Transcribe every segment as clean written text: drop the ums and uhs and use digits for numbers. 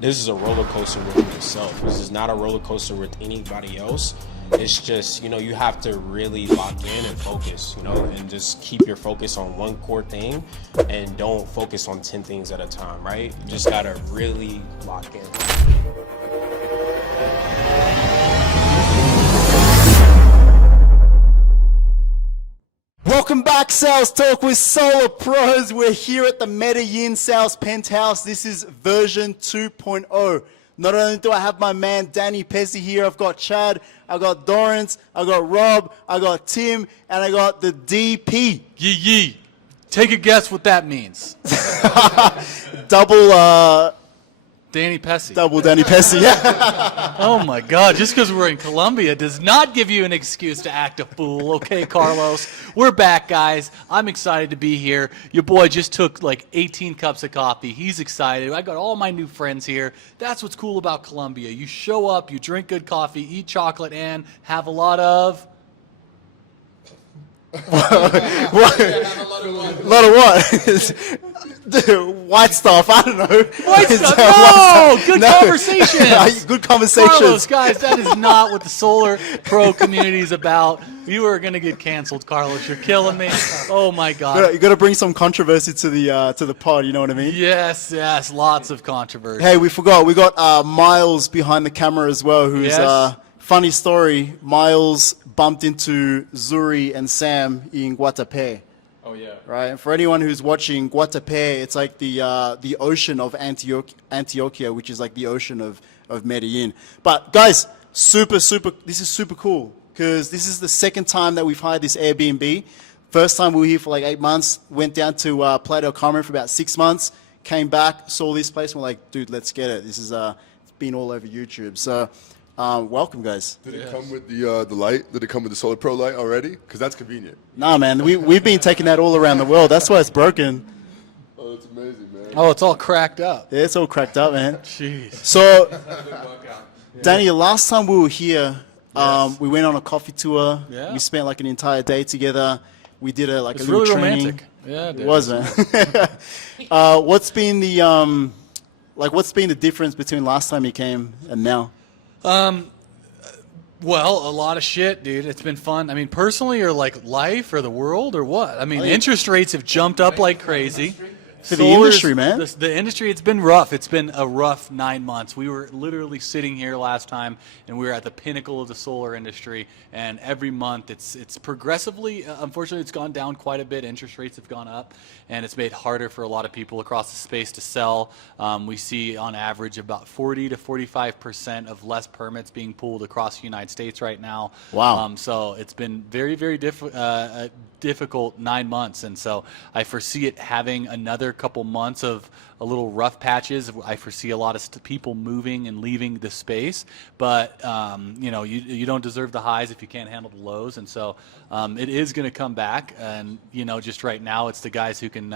This is a roller coaster with yourself. This is not a roller coaster with anybody else. It's just, you have to really lock in and focus, and just keep your focus on one core thing and don't focus on 10 things at a time, right? You just gotta really lock in. Welcome back, Sales Talk with Solar Pros. We're here at the Medellín Sales Penthouse. This is version 2.0. Not only do I have my man Danny Pessy here, I've got Chad, I've got Dawrance, I've got Rob, I've got Tim, and I got the DP. Yee. Take a guess what that means. Double Danny Pessy. Danny Pessy, yeah. Oh my God, just because we're in Colombia does not give you an excuse to act a fool, okay, Carlos? We're back, guys. I'm excited to be here. Your boy just took like 18 cups of coffee. He's excited. I got all my new friends here. That's what's cool about Colombia. You show up, you drink good coffee, eat chocolate, and have a lot of... What? A lot of what? White stuff, I don't know. White stuff? No! Good conversations! Good conversations. Carlos, guys, that is not what the Solar Pro community is about. You are going to get canceled, Carlos. You're killing me. Oh, my God. You got to bring some controversy to the pod, you know what I mean? Yes, lots of controversy. Hey, we forgot. We got Miles behind the camera as well, who's... Yes. Funny story, Miles bumped into Zuri and Sam in Guatapé. Oh, yeah. Right, and for anyone who's watching, Guatapé, it's like the ocean of Antioquia, which is like the ocean of Medellin. But guys, this is super cool, because this is the second time that we've hired this Airbnb. First time we were here for like 8 months, went down to Playa del Carmen for about 6 months, came back, saw this place, and we're like, dude, let's get it. This is it's been all over YouTube. So welcome, guys. Did it come with the light? Did it come with the Solar Pro light already? Because that's convenient. Nah, man, we've been taking that all around the world. That's why it's broken. Oh, that's amazing, man. Oh, it's all cracked up. Yeah, it's all cracked up, man. Jeez. So, Danny, last time we were here, we went on a coffee tour. Yeah. We spent like an entire day together. We did a It's little really training. romantic. Yeah, It was, man. What's been the difference between last time you came and now? Well, a lot of shit, dude. It's been fun. I mean, personally, or like life, or the world, or what? I mean, interest rates have jumped up like crazy. For the industry, man. The industry, it's been rough. It's been a rough 9 months. We were literally sitting here last time, and we were at the pinnacle of the solar industry. And every month, it's progressively, unfortunately, it's gone down quite a bit. Interest rates have gone up, and it's made harder for a lot of people across the space to sell. We see, on average, about 40 to 45% of less permits being pulled across the United States right now. Wow. So it's been very, very difficult 9 months, and so I foresee it having another couple months of a little rough patches. I foresee a lot of people moving and leaving the space, but you don't deserve the highs if you can't handle the lows, and so it is going to come back. And just right now, it's the guys who can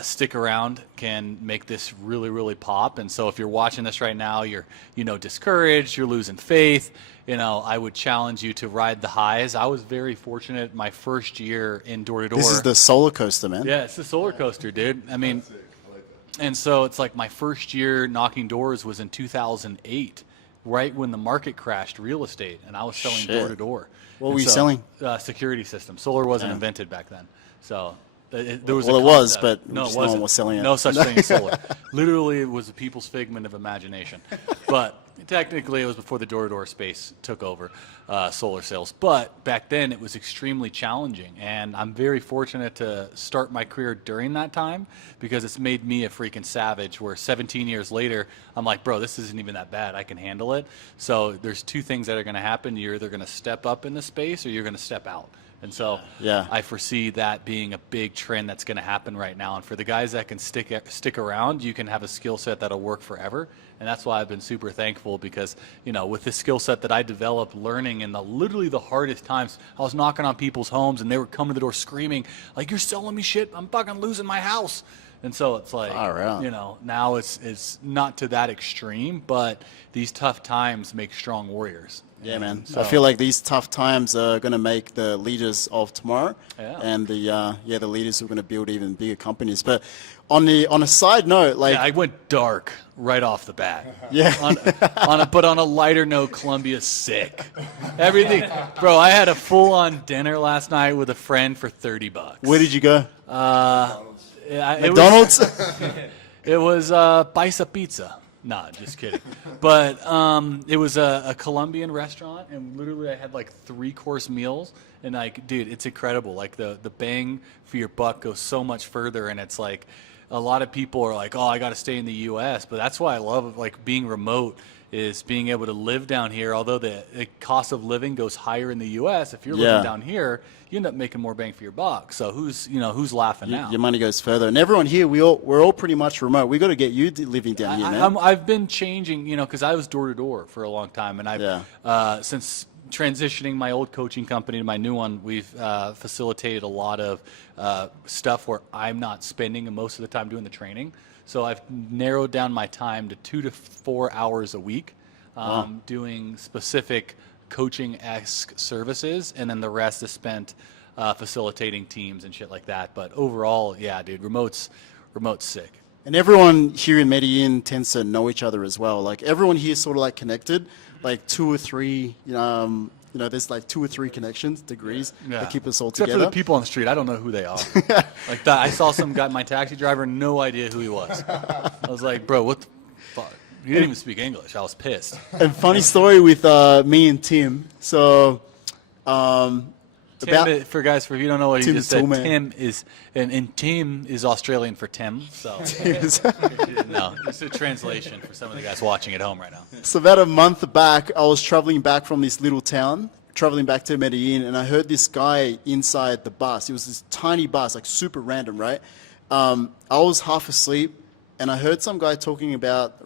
stick around can make this really, really pop. And so if you're watching this right now, you're discouraged, you're losing faith, I would challenge you to ride the highs. I was very fortunate my first year in door-to-door. This is the solar coaster, man. Yeah, it's the solar coaster, dude. I mean, and so it's like my first year knocking doors was in 2008, right when the market crashed real estate, and I was selling door-to-door. What were you selling? Security systems. Solar wasn't invented back then. So there was Well, a it was, concept. but no, just it no one wasn't. was selling it. No such thing as solar. Literally, it was a people's figment of imagination. But technically, it was before the door-to-door space took over solar sales. But back then, it was extremely challenging. And I'm very fortunate to start my career during that time, because it's made me a freaking savage, where 17 years later, I'm like, bro, this isn't even that bad. I can handle it. So there's two things that are going to happen. You're either going to step up in the space, or you're going to step out. And so I foresee that being a big trend that's going to happen right now. And for the guys that can stick around, you can have a skill set that'll work forever. And that's why I've been super thankful, because, with the skill set that I developed learning in literally the hardest times, I was knocking on people's homes and they were coming to the door screaming, like, you're selling me shit, I'm fucking losing my house. And so it's like, Far out. you know, now it's not to that extreme, but these tough times make strong warriors. Yeah, man. So- I feel like these tough times are going to make the leaders of tomorrow, Yeah. and the leaders who are going to build even bigger companies. But on a side note, like Yeah, I went dark right off the bat. Yeah. But on a lighter note, Columbia's sick. Everything, bro. I had a full-on dinner last night with a friend for $30. where did you go? Yeah, McDonald's. It was Paisa Pizza. Nah, just kidding. But it was a Colombian restaurant, and literally I had like 3-course meals. And like, dude, it's incredible. Like the bang for your buck goes so much further, and it's like a lot of people are like, oh, I got to stay in the U.S. But that's why I love like being remote, is being able to live down here. Although the cost of living goes higher in the U.S., if you're Yeah. living down here, you end up making more bang for your buck. So who's laughing now? Your money goes further, and everyone here, we're all pretty much remote. We got to get you living down here, man. I've been changing, because I was door to door for a long time, and I've Yeah. since transitioning my old coaching company to my new one, we've facilitated a lot of stuff where I'm not spending most of the time doing the training. So I've narrowed down my time to 2 to 4 hours a week, doing specific coaching-esque services, and then the rest is spent facilitating teams and shit like that. But overall, yeah, dude, remote's sick. And everyone here in Medellin tends to know each other as well. Like everyone here is sort of like connected, like 2 or 3. There's like 2 or 3 connections, degrees that keep us all Except together. for the people on the street, I don't know who they are. Like that, I saw some guy, my taxi driver, no idea who he was. I was like, bro, what the fuck? You didn't even speak English. I was pissed. And funny story with me and Tim. So, Tim, for if you don't know what he Tim just said, Thorne. Tim is, and Tim is Australian for Tim. So, no, it's a translation for some of the guys watching at home right now. So about a month back, I was traveling back from this little town, traveling back to Medellin, and I heard this guy inside the bus. It was this tiny bus, like super random, right? I was half asleep, and I heard some guy talking about,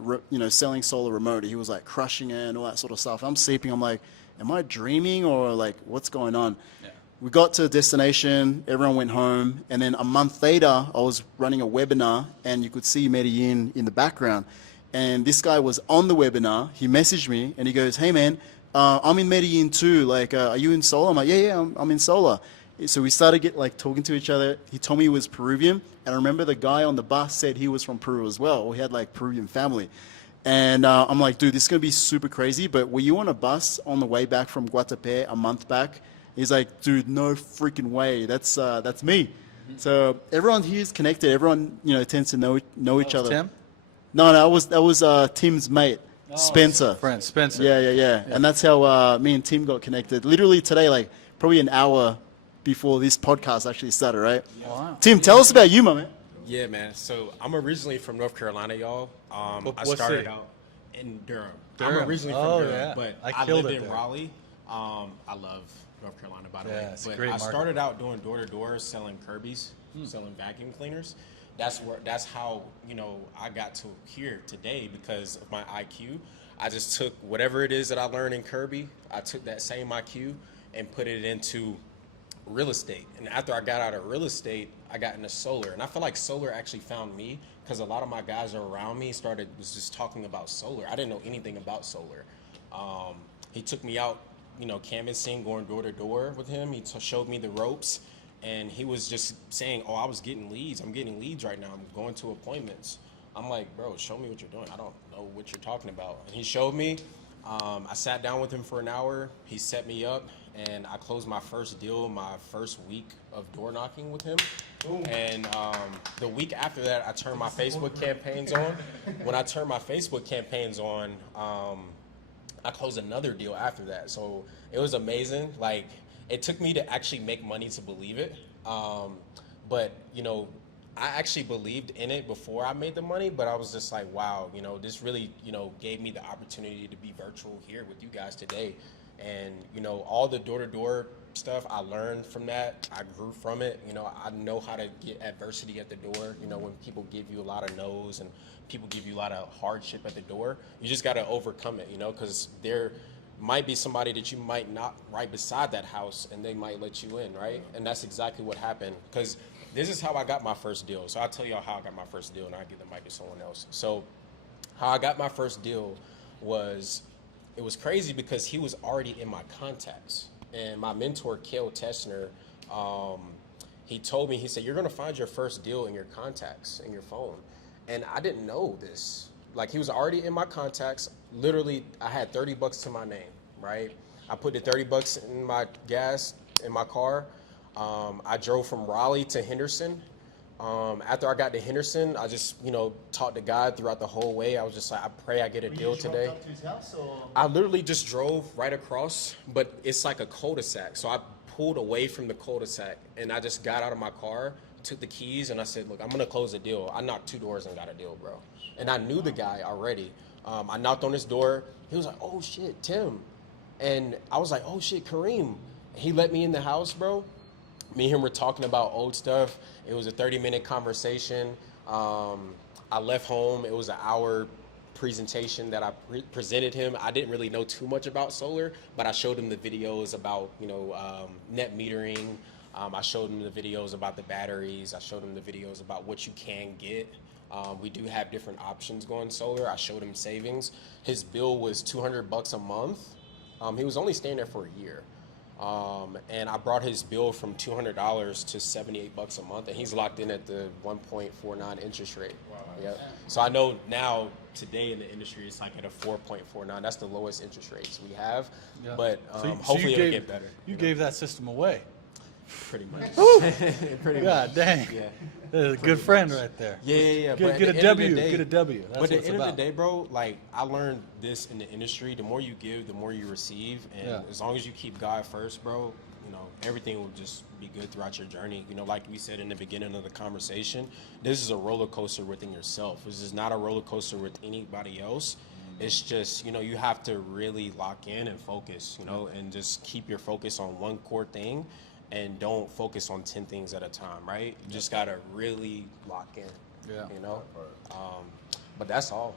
selling solar remote. He was like crushing it and all that sort of stuff. I'm sleeping. I'm like, am I dreaming or like what's going on? Yeah. We got to a destination, everyone went home, and then a month later, I was running a webinar, and you could see Medellin in the background. And this guy was on the webinar. He messaged me, and he goes, "Hey, man, I'm in Medellin too. Like, are you in solar?" I'm like, "Yeah, I'm in solar." So we started talking to each other. He told me he was Peruvian, and I remember the guy on the bus said he was from Peru as well, or he had like Peruvian family. And I'm like, "Dude, this is gonna be super crazy." But were you on a bus on the way back from Guatapé a month back? He's like, "Dude, no freaking way. That's me." So everyone here is connected. Everyone tends to know each other. Tim? No, that was Tim's mate, Spencer. Friend Spencer. Yeah. And that's how me and Tim got connected. Literally today, like probably an hour before this podcast actually started, right? Wow. Tim, tell us about you, my man. Yeah, man. So I'm originally from North Carolina, y'all. I What started city? out in Durham. Durham. I'm originally Oh, from Durham, yeah. but I I killed lived it in there. Raleigh. I love North Carolina, by the Yeah, way. it's a But great I market. started out doing door-to-door, selling Kirby's, selling vacuum cleaners. That's how I got to here today because of my IQ. I just took whatever it is that I learned in Kirby. I took that same IQ and put it into real estate. And after I got out of real estate, I got into solar. And I feel like solar actually found me because a lot of my guys around me was just talking about solar. I didn't know anything about solar. He took me out, canvassing, going door to door with him. He showed me the ropes, and he was just saying, "Oh, I was getting leads. I'm getting leads right now. I'm going to appointments." I'm like, "Bro, show me what you're doing. I don't know what you're talking about." And he showed me. I sat down with him for an hour. He set me up, and I closed my first deal my first week of door knocking with him. And the week after that, I turned my Facebook campaigns on. When I turned my Facebook campaigns on, I closed another deal after that. So it was amazing. Like, it took me to actually make money to believe it. But I actually believed in it before I made the money, but I was just like, wow, this really, gave me the opportunity to be virtual here with you guys today. And, all the door-to-door stuff, I learned from that. I grew from it. I know how to get adversity at the door. When people give you a lot of no's and people give you a lot of hardship at the door, you just got to overcome it, because there might be somebody that you might not right beside that house and they might let you in, right? And that's exactly what happened. Because this is how I got my first deal. So I'll tell y'all how I got my first deal, and I'll give the mic to someone else. So how I got my first deal was, it was crazy because he was already in my contacts. And my mentor, Kale Teschner, he told me, he said, you're going to find your first deal in your contacts, in your phone. And I didn't know this. Like, he was already in my contacts. Literally, I had $30 to my name, right? I put the $30 in my gas in my car. I drove from Raleigh to Henderson. After I got to Henderson, I just, talked to God throughout the whole way. I was just like, I pray I get a deal today. Up to his house, or? I literally just drove right across, but it's like a cul-de-sac. So I pulled away from the cul-de-sac, and I just got out of my car, took the keys, and I said, look, I'm going to close the deal. I knocked 2 doors and got a deal, bro. And I knew the guy already. I knocked on his door. He was like, oh, shit, Tim. And I was like, oh, shit, Kareem. He let me in the house, bro. Me and him were talking about old stuff. It was a 30-minute conversation. I left home. It was an hour presentation that I presented him. I didn't really know too much about solar, but I showed him the videos about, net metering. I showed him the videos about the batteries. I showed him the videos about what you can get. We do have different options going solar. I showed him savings. His bill was $200 a month. He was only staying there for a year. And I brought his bill from $200 to $78 a month, and he's locked in at the 1.49 interest rate. Wow. Yep. So I know now, today in the industry, it's like at a 4.49. That's the lowest interest rates we have. Yeah. But hopefully it'll get better. You gave that system away. Pretty much. Pretty God dang. Yeah. Good friend right there. Yeah. Get a W. Get a W. That's but at the end of the day, bro, like, I learned this in the industry. The more you give, the more you receive. And as long as you keep God first, bro, everything will just be good throughout your journey. Like we said in the beginning of the conversation, this is a roller coaster within yourself. This is not a roller coaster with anybody else. It's just, you have to really lock in and focus, and just keep your focus on one core thing. And don't focus on 10 things at a time, right? You just gotta really lock in, but that's all.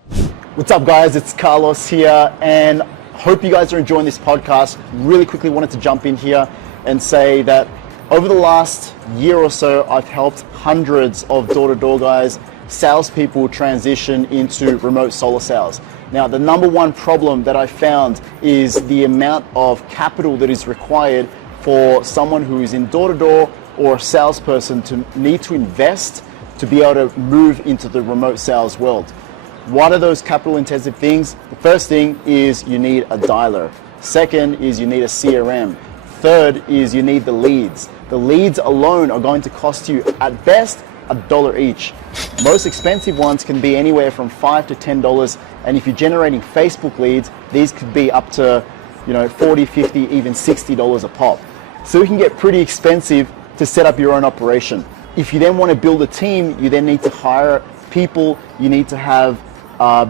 What's up, guys? It's Carlos here, and hope you guys are enjoying this podcast. Really quickly wanted to jump in here and say that over the last year or so, I've helped hundreds of door-to-door guys, salespeople transition into remote solar sales. Now, the number one problem that I found is the amount of capital that is required for someone who is in door-to-door or a salesperson to need to invest to be able to move into the remote sales world. What are those capital-intensive things? The first thing is you need a dialer. Second is you need a CRM. Third is you need the leads. The leads alone are going to cost you, at best, $1 each. Most expensive ones can be anywhere from $5 to $10, and if you're generating Facebook leads, these could be up to $40, $50, even $60 a pop. So it can get pretty expensive to set up your own operation. If you then want to build a team, you then need to hire people, you need to have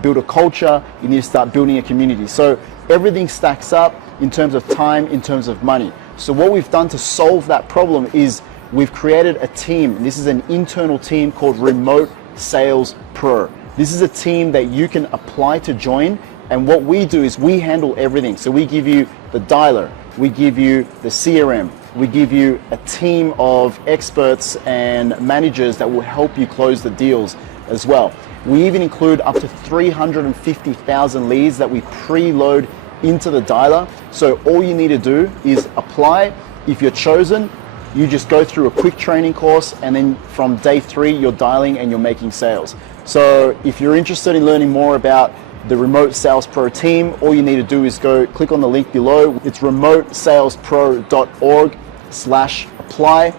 build a culture, you need to start building a community. So everything stacks up in terms of time, in terms of money. So what we've done to solve that problem is we've created a team. This is an internal team called Remote Sales Pro. This is a team that you can apply to join, and what we do is we handle everything. So we give you the dialer, we give you the CRM, we give you a team of experts and managers that will help you close the deals as well. We even include up to 350,000 leads that we preload into the dialer. So all you need to do is apply. If you're chosen, you just go through a quick training course, and then from day 3, you're dialing and you're making sales. So if you're interested in learning more about the Remote Sales Pro team, all you need to do is go click on the link below. It's remotesalespro.org/apply.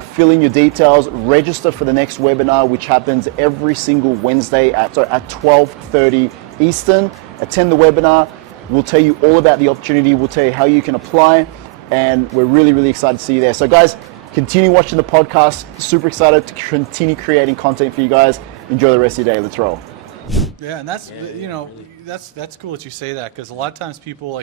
Fill in your details, register for the next webinar, which happens every single Wednesday at 12:30 Eastern. Attend the webinar. We'll tell you all about the opportunity. We'll tell you how you can apply, and we're really, really excited to see you there. So guys, continue watching the podcast. Super excited to continue creating content for you guys. Enjoy the rest of your day. Let's roll. Yeah, and that's that's cool that you say that, because a lot of times people,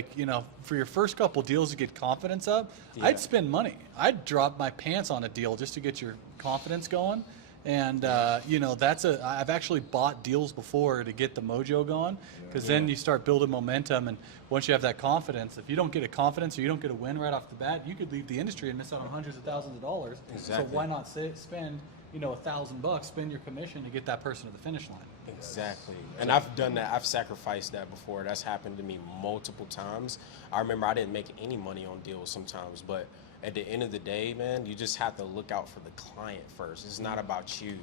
for your first couple deals to get confidence up, I'd spend money. I'd drop my pants on a deal just to get your confidence going, And I've actually bought deals before to get the mojo going, because then you start building momentum, and once you have that confidence, if you don't get a confidence or you don't get a win right off the bat, you could leave the industry and miss out on hundreds of thousands of dollars. Exactly. So why not spend $1,000, spend your commission to get that person to the finish line? Exactly. And I've done that. I've sacrificed that before. That's happened to me multiple times. I remember I didn't make any money on deals sometimes, but at the end of the day, man, you just have to look out for the client first. It's not about you.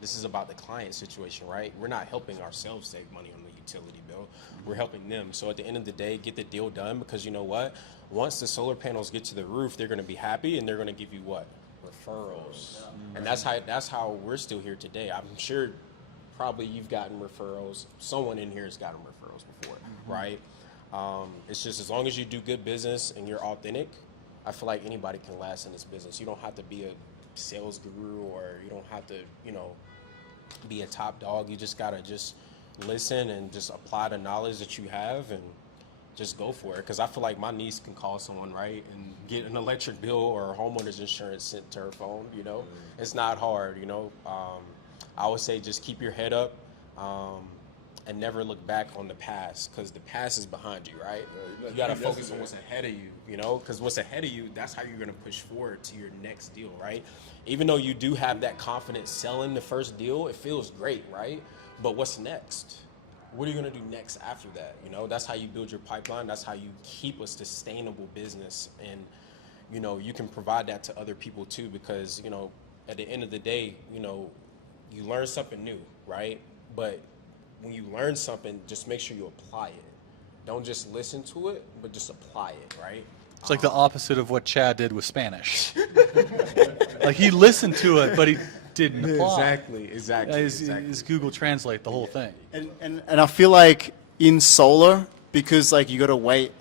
This is about the client situation, right? We're not helping ourselves save money on the utility bill. We're helping them. So at the end of the day, get the deal done, because you know what? Once the solar panels get to the roof, they're going to be happy, and they're going to give you what? Referrals. And that's how we're still here today. I'm sure probably you've gotten referrals. Someone in here has gotten referrals before, right? It's just as long as you do good business and you're authentic, I feel like anybody can last in this business. You don't have to be a sales guru, or you don't have to, be a top dog. You just got to just listen and just apply the knowledge that you have and just go for it. Because I feel like my niece can call someone, right, and get an electric bill or homeowner's insurance sent to her phone, It's not hard, I would say just keep your head up and never look back on the past, because the past is behind you, right? You got to focus on what's ahead of you, because what's ahead of you, that's how you're going to push forward to your next deal, right? Even though you do have that confidence selling the first deal, it feels great, right? But what's next? What are you going to do next after that? That's how you build your pipeline. That's how you keep a sustainable business. And, you can provide that to other people too, because, at the end of the day, you learn something new, right? But when you learn something, just make sure you apply it. Don't just listen to it, but just apply it, right? It's like the opposite of what Chad did with Spanish. Like, he listened to it, but he didn't apply. Exactly. His Google Translate the whole thing. And I feel like in solar, because like you got to wait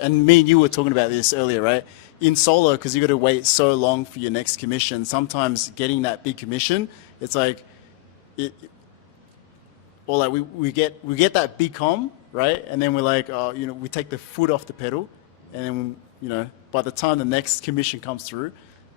and me and you were talking about this earlier, right? In solar, because you got to wait so long for your next commission, sometimes getting that big commission, it's like, we get that big com, right? And then we're like, we take the foot off the pedal, and then, by the time the next commission comes through,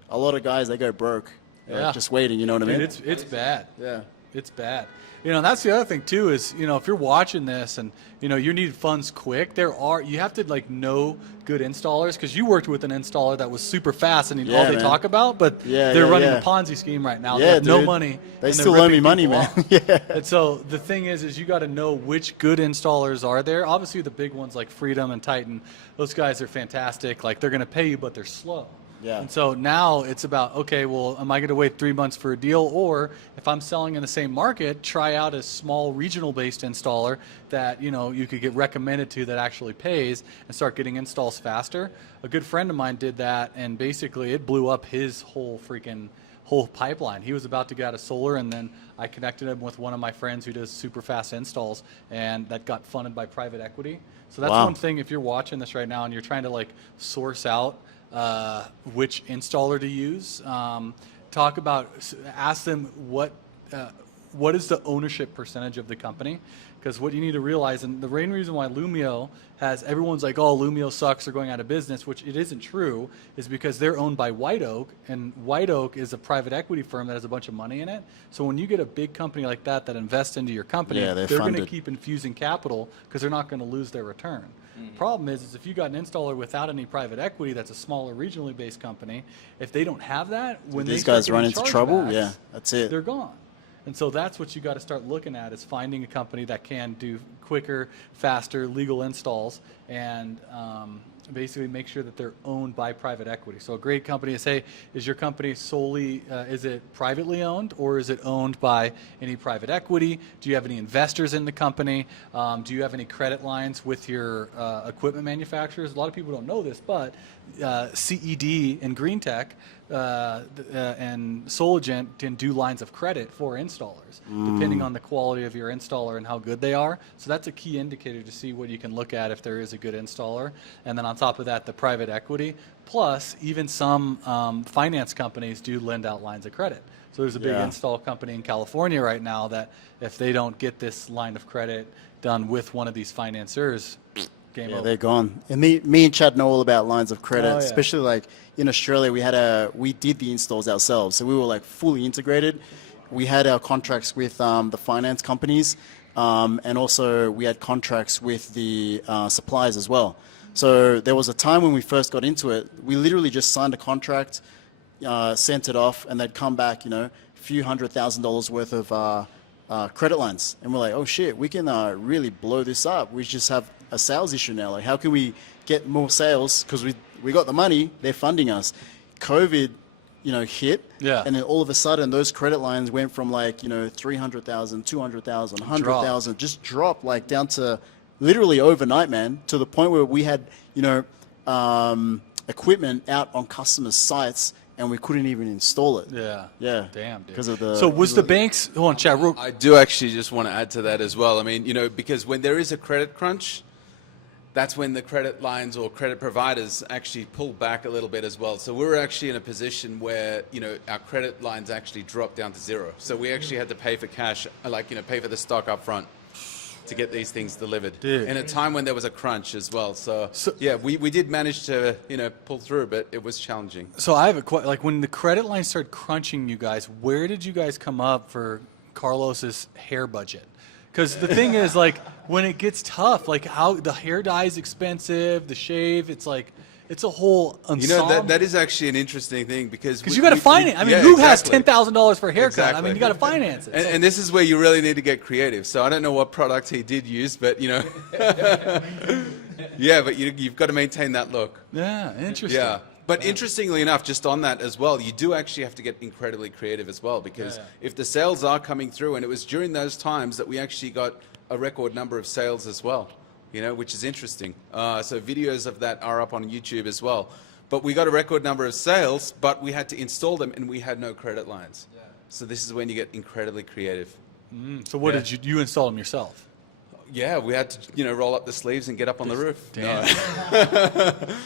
a lot of guys, they go broke. Just waiting, you know what I mean? Dude, it's bad. Yeah. It's bad. That's the other thing too, is, if you're watching this and, you need funds quick, you have to know good installers, because you worked with an installer that was super fast and all they talk about, but they're running a Ponzi scheme right now. They have no money. They still owe me money, man. And so the thing is you got to know which good installers are there. Obviously the big ones like Freedom and Titan, those guys are fantastic. Like, they're going to pay you, but they're slow. Yeah. And so now it's about, okay, well, am I going to wait 3 months for a deal? Or if I'm selling in the same market, try out a small regional-based installer that, you could get recommended to, that actually pays, and start getting installs faster. A good friend of mine did that, and basically it blew up his whole pipeline. He was about to get out of solar, and then I connected him with one of my friends who does super fast installs, and that got funded by private equity. So that's one thing, if you're watching this right now and you're trying to source out which installer to use, ask them what is the ownership percentage of the company, because what you need to realize, and the main reason why Lumio everyone's like, oh, Lumio sucks, they're going out of business, which it isn't true, is because they're owned by White Oak, and White Oak is a private equity firm that has a bunch of money in it. So when you get a big company like that invests into your company, they're going to keep infusing capital, because they're not going to lose their return. Problem is if you got an installer without any private equity, that's a smaller regionally based company, if they don't have that, when these guys run into trouble, that's it. They're gone. And so that's what you got to start looking at, is finding a company that can do quicker, faster, legal installs, and basically make sure that they're owned by private equity. So a great company is, hey, is your company solely, is it privately owned, or is it owned by any private equity? Do you have any investors in the company? Do you have any credit lines with your equipment manufacturers? A lot of people don't know this, but CED and GreenTech and Solagent can do lines of credit for installers, depending on the quality of your installer and how good they are. So that's a key indicator to see what you can look at if there is a good installer. And then on top of that, the private equity. Plus, even some finance companies do lend out lines of credit. So there's a big install company in California right now that if they don't get this line of credit done with one of these financiers, game Yeah, over. they're gone. And me and Chad know all about lines of credit, Oh, yeah. especially like in Australia. We did the installs ourselves, so we were like fully integrated. We had our contracts with the finance companies, and also we had contracts with the suppliers as well. So there was a time when we first got into it, we literally just signed a contract, sent it off, and they'd come back, a few $100,000 worth of credit lines. And we're like, oh shit, we can really blow this up. We just have a sales issue now. Like, how can we get more sales? Because we got the money, they're funding us. COVID, hit. Yeah. And then all of a sudden, those credit lines went from like, 300,000, 200,000, 100,000, just dropped like down to literally overnight, man, to the point where we had, equipment out on customers' sites and we couldn't even install it. Yeah. Yeah. Damn, dude. Because of the. So was the banks? Hold on, Chad. I do actually just want to add to that as well. I mean, because when there is a credit crunch, that's when the credit lines or credit providers actually pull back a little bit as well. So we were actually in a position where, our credit lines actually dropped down to zero. So we actually had to pay for cash, pay for the stock up front to get these things delivered. Dude. In a time when there was a crunch as well. So yeah, we did manage to, pull through, but it was challenging. So I have a question. Like when the credit line started crunching you guys, where did you guys come up for Carlos's hair budget? Because the thing is, like, when it gets tough, like how the hair dye is expensive, the shave, it's like, it's a whole ensemble. That is actually an interesting thing because you got to finance. I mean, who has $10,000 for a haircut? I Exactly. mean, you got to finance it. And this is where you really need to get creative. So I don't know what product he did use, but yeah, but you've got to maintain that look. Yeah, interesting. Yeah. But interestingly enough, just on that as well, you do actually have to get incredibly creative as well, because if the sales are coming through, and it was during those times that we actually got a record number of sales as well, which is interesting. So videos of that are up on YouTube as well. But we got a record number of sales, but we had to install them and we had no credit lines. Yeah. So this is when you get incredibly creative. So what did you install them yourself? Yeah, we had to, roll up the sleeves and get up on the roof. Damn.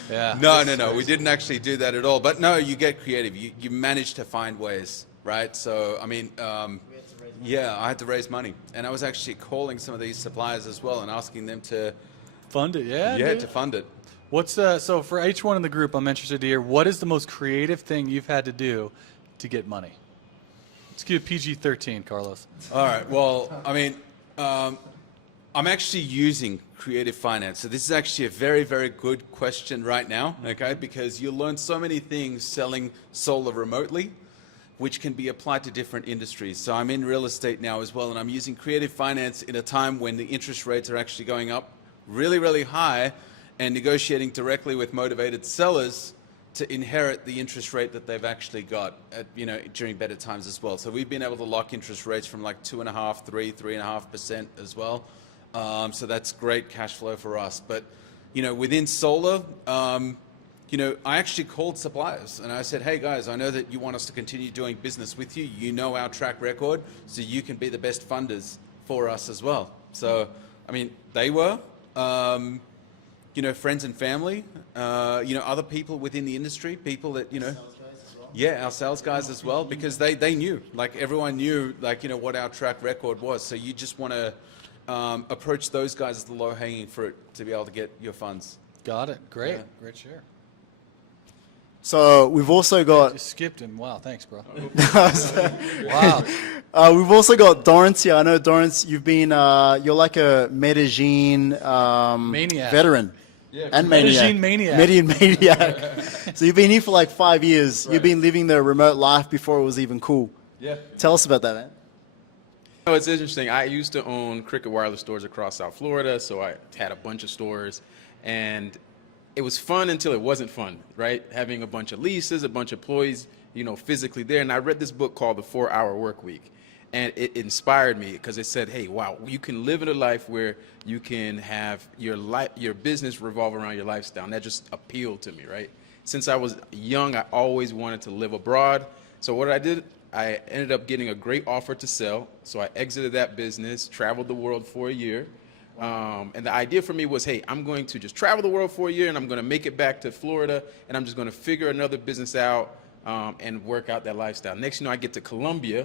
Yeah. No, we didn't actually do that at all. But no, you get creative. You manage to find ways, right? So, I mean, I had to raise money. And I was actually calling some of these suppliers as well and asking them to Fund it, yeah. Yeah, dude. to fund it. What's so for each one in the group? I'm interested to hear what is the most creative thing you've had to do to get money. Let's give PG-13, Carlos. All right. Well, I mean, I'm actually using creative finance. So this is actually a very, very good question right now, okay? Because you learn so many things selling solar remotely, which can be applied to different industries. So I'm in real estate now as well, and I'm using creative finance in a time when the interest rates are actually going up really, really high, and negotiating directly with motivated sellers to inherit the interest rate that they've actually got at, during better times as well. So we've been able to lock interest rates from like 2.5%, 3.5% as well. So that's great cash flow for us. But, within solar, I actually called suppliers and I said, hey guys, I know that you want us to continue doing business with you. You know our track record, so you can be the best funders for us as well. So, I mean, they were, friends and family, other people within the industry, people that, yeah, our sales guys as well, because they knew, like everyone knew, like, what our track record was. So you just want to approach those guys as the low-hanging fruit to be able to get your funds. Got it. Great. Yeah. Great share. So we've also got. Just skipped him. Wow. Thanks, bro. Wow. We've also got Dawrance here. I know Dawrance, you've been. You're like a Medellín Maniac. veteran. Yeah, and maniac. Medellín maniac. So you've been here for like 5 years. Right. You've been living the remote life before it was even cool. Yeah. Tell us about that, man. It's interesting. I used to own Cricket Wireless stores across South Florida, so I had a bunch of stores, and it was fun until it wasn't fun, right? Having a bunch of leases, a bunch of employees, physically there. And I read this book called The 4-Hour Workweek, and it inspired me because it said, hey, wow, you can live in a life where you can have your business revolve around your lifestyle. And that just appealed to me, right? Since I was young, I always wanted to live abroad. So what I did, I ended up getting a great offer to sell. So I exited that business, traveled the world for a year. And the idea for me was, hey, I'm going to just travel the world for a year and I'm going to make it back to Florida and I'm just going to figure another business out and work out that lifestyle. Next, I get to Colombia.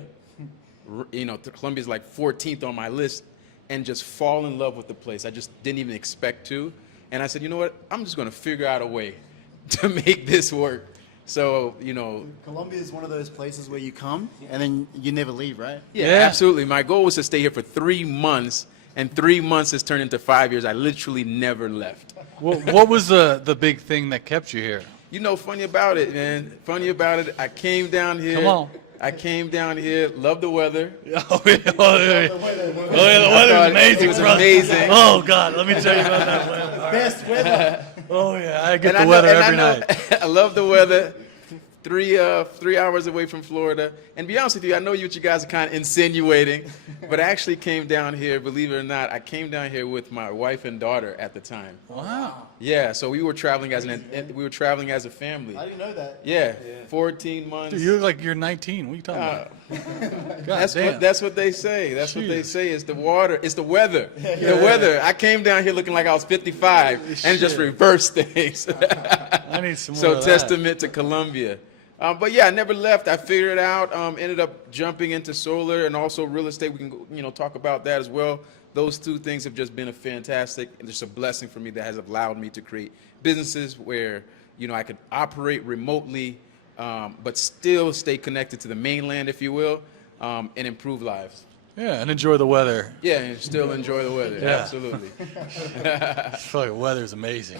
Colombia is like 14th on my list and just fall in love with the place. I just didn't even expect to. And I said, you know what? I'm just going to figure out a way to make this work. So, you know. Colombia is one of those places where you come and then you never leave, right? Yeah, Yeah. absolutely. My goal was to stay here for 3 months, and 3 months has turned into 5 years. I literally never left. What was the big thing that kept you here? You know, funny about it, man. Funny about it. I came down here. Come on. I came down here, loved the weather. Oh, yeah, the weather's amazing. It was brother. amazing. Oh God, let me tell you about that weather. Best weather. Oh yeah, I get And the weather and every know- night. I love the weather. 3 hours away from Florida. And to be honest with you, I know what you guys are kind of insinuating, but I actually came down here, believe it or not, I came down here with my wife and daughter at the time. Wow. Yeah, so we were traveling as a family. I didn't know that. Yeah, 14 months. Dude, you look like you're 19. What are you talking about? God damn. That's what they say. That's what they say. It's the water. It's the weather. The weather. I came down here looking like I was 55 and just reversed things. I need some more So of testament to Colombia. But yeah, I never left. I figured it out. Ended up jumping into solar and also real estate. We can talk about that as well. Those two things have just been a fantastic and just a blessing for me that has allowed me to create businesses where I could operate remotely, but still stay connected to the mainland, if you will, and improve lives. that. Yeah, and enjoy the weather. Yeah, and still enjoy the weather. Yeah. Absolutely. Fucking weather's amazing.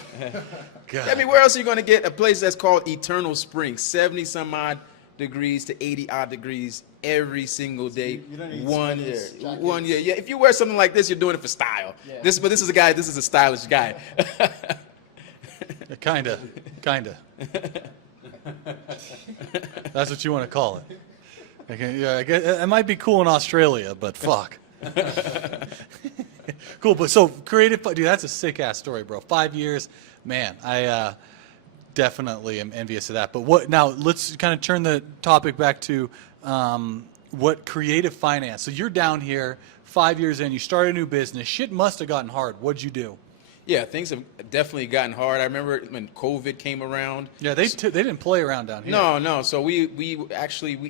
God. I mean, where else are you going to get a place that's called Eternal Spring? 70 some odd degrees to 80 odd degrees every single day. You don't need 1 year. sweaters, jackets. 1 year. Yeah, if you wear something like this, you're doing it for style. Yeah. This is a stylish guy. Kinda. That's what you want to call it. Okay, yeah, I guess, it might be cool in Australia, but fuck. Cool, but so creative, dude, that's a sick ass story, bro. 5 years, man. I definitely am envious of that. But what now? Let's kind of turn the topic back to what creative finance. So you're down here 5 years in. You started a new business. Shit must have gotten hard. What'd you do? Yeah, things have definitely gotten hard. I remember when COVID came around. Yeah, they didn't play around down here. No. So we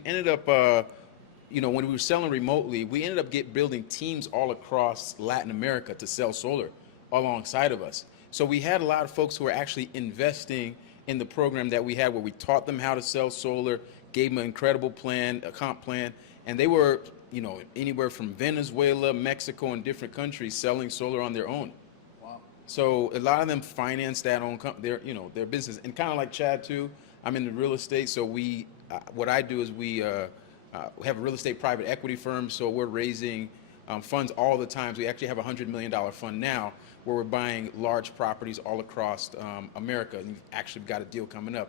ended up, when we were selling remotely, we ended up building teams all across Latin America to sell solar alongside of us. So we had a lot of folks who were actually investing in the program that we had, where we taught them how to sell solar, gave them an incredible plan, a comp plan, and they were, anywhere from Venezuela, Mexico, and different countries selling solar on their own. So a lot of them finance that on their business, and kind of like Chad too. I'm in the real estate, so what I do is we have a real estate private equity firm. So we're raising funds all the time. So we actually have a $100 million fund now, where we're buying large properties all across America. And we've actually got a deal coming up.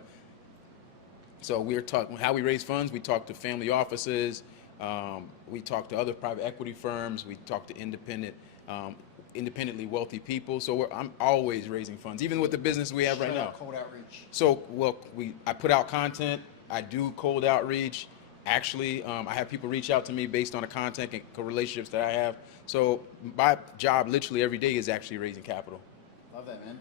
So we're talking how we raise funds. We talk to family offices. We talk to other private equity firms. We talk to independently wealthy people. So I'm always raising funds, even with the business we have right now. Cold outreach. So, I put out content. I do cold outreach. Actually, I have people reach out to me based on the content and relationships that I have. So my job literally every day is actually raising capital. Love that, man.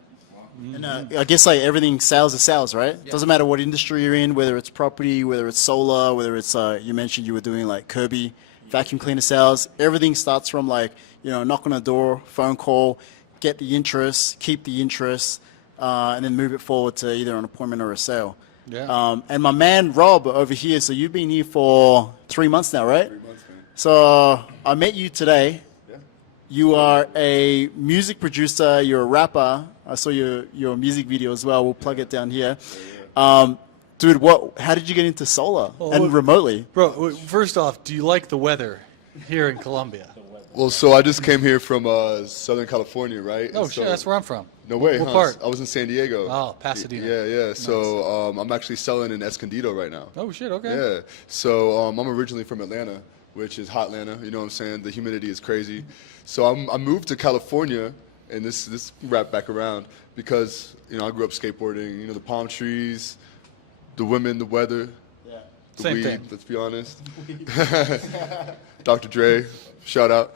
And I guess like everything sales is sales, right? Yeah. Doesn't matter what industry you're in, whether it's property, whether it's solar, whether it's you mentioned you were doing like Kirby vacuum cleaner sales. Everything starts from like knock on a door, phone call, get the interest, keep the interest, and then move it forward to either an appointment or a sale. Yeah. And my man Rob over here. So you've been here for 3 months now, right? 3 months, man. So I met you today. Yeah. You are a music producer. You're a rapper. I saw your music video as well. We'll plug it down here. Dude, how did you get into solar and remotely? Bro, first off, do you like the weather here in Colombia? Well, so I just came here from Southern California, right? Oh, And shit, that's where I'm from. No way, What huh? part? I was in San Diego. Oh, Pasadena. Yeah. So I'm actually selling in Escondido right now. Oh, shit, okay. Yeah. So I'm originally from Atlanta, which is hot Atlanta. You know what I'm saying? The humidity is crazy. So I moved to California, and this wrapped back around because I grew up skateboarding. The palm trees, the women, the weather, Yeah. the Same weed. thing. Let's be honest. Dr. Dre, shout out.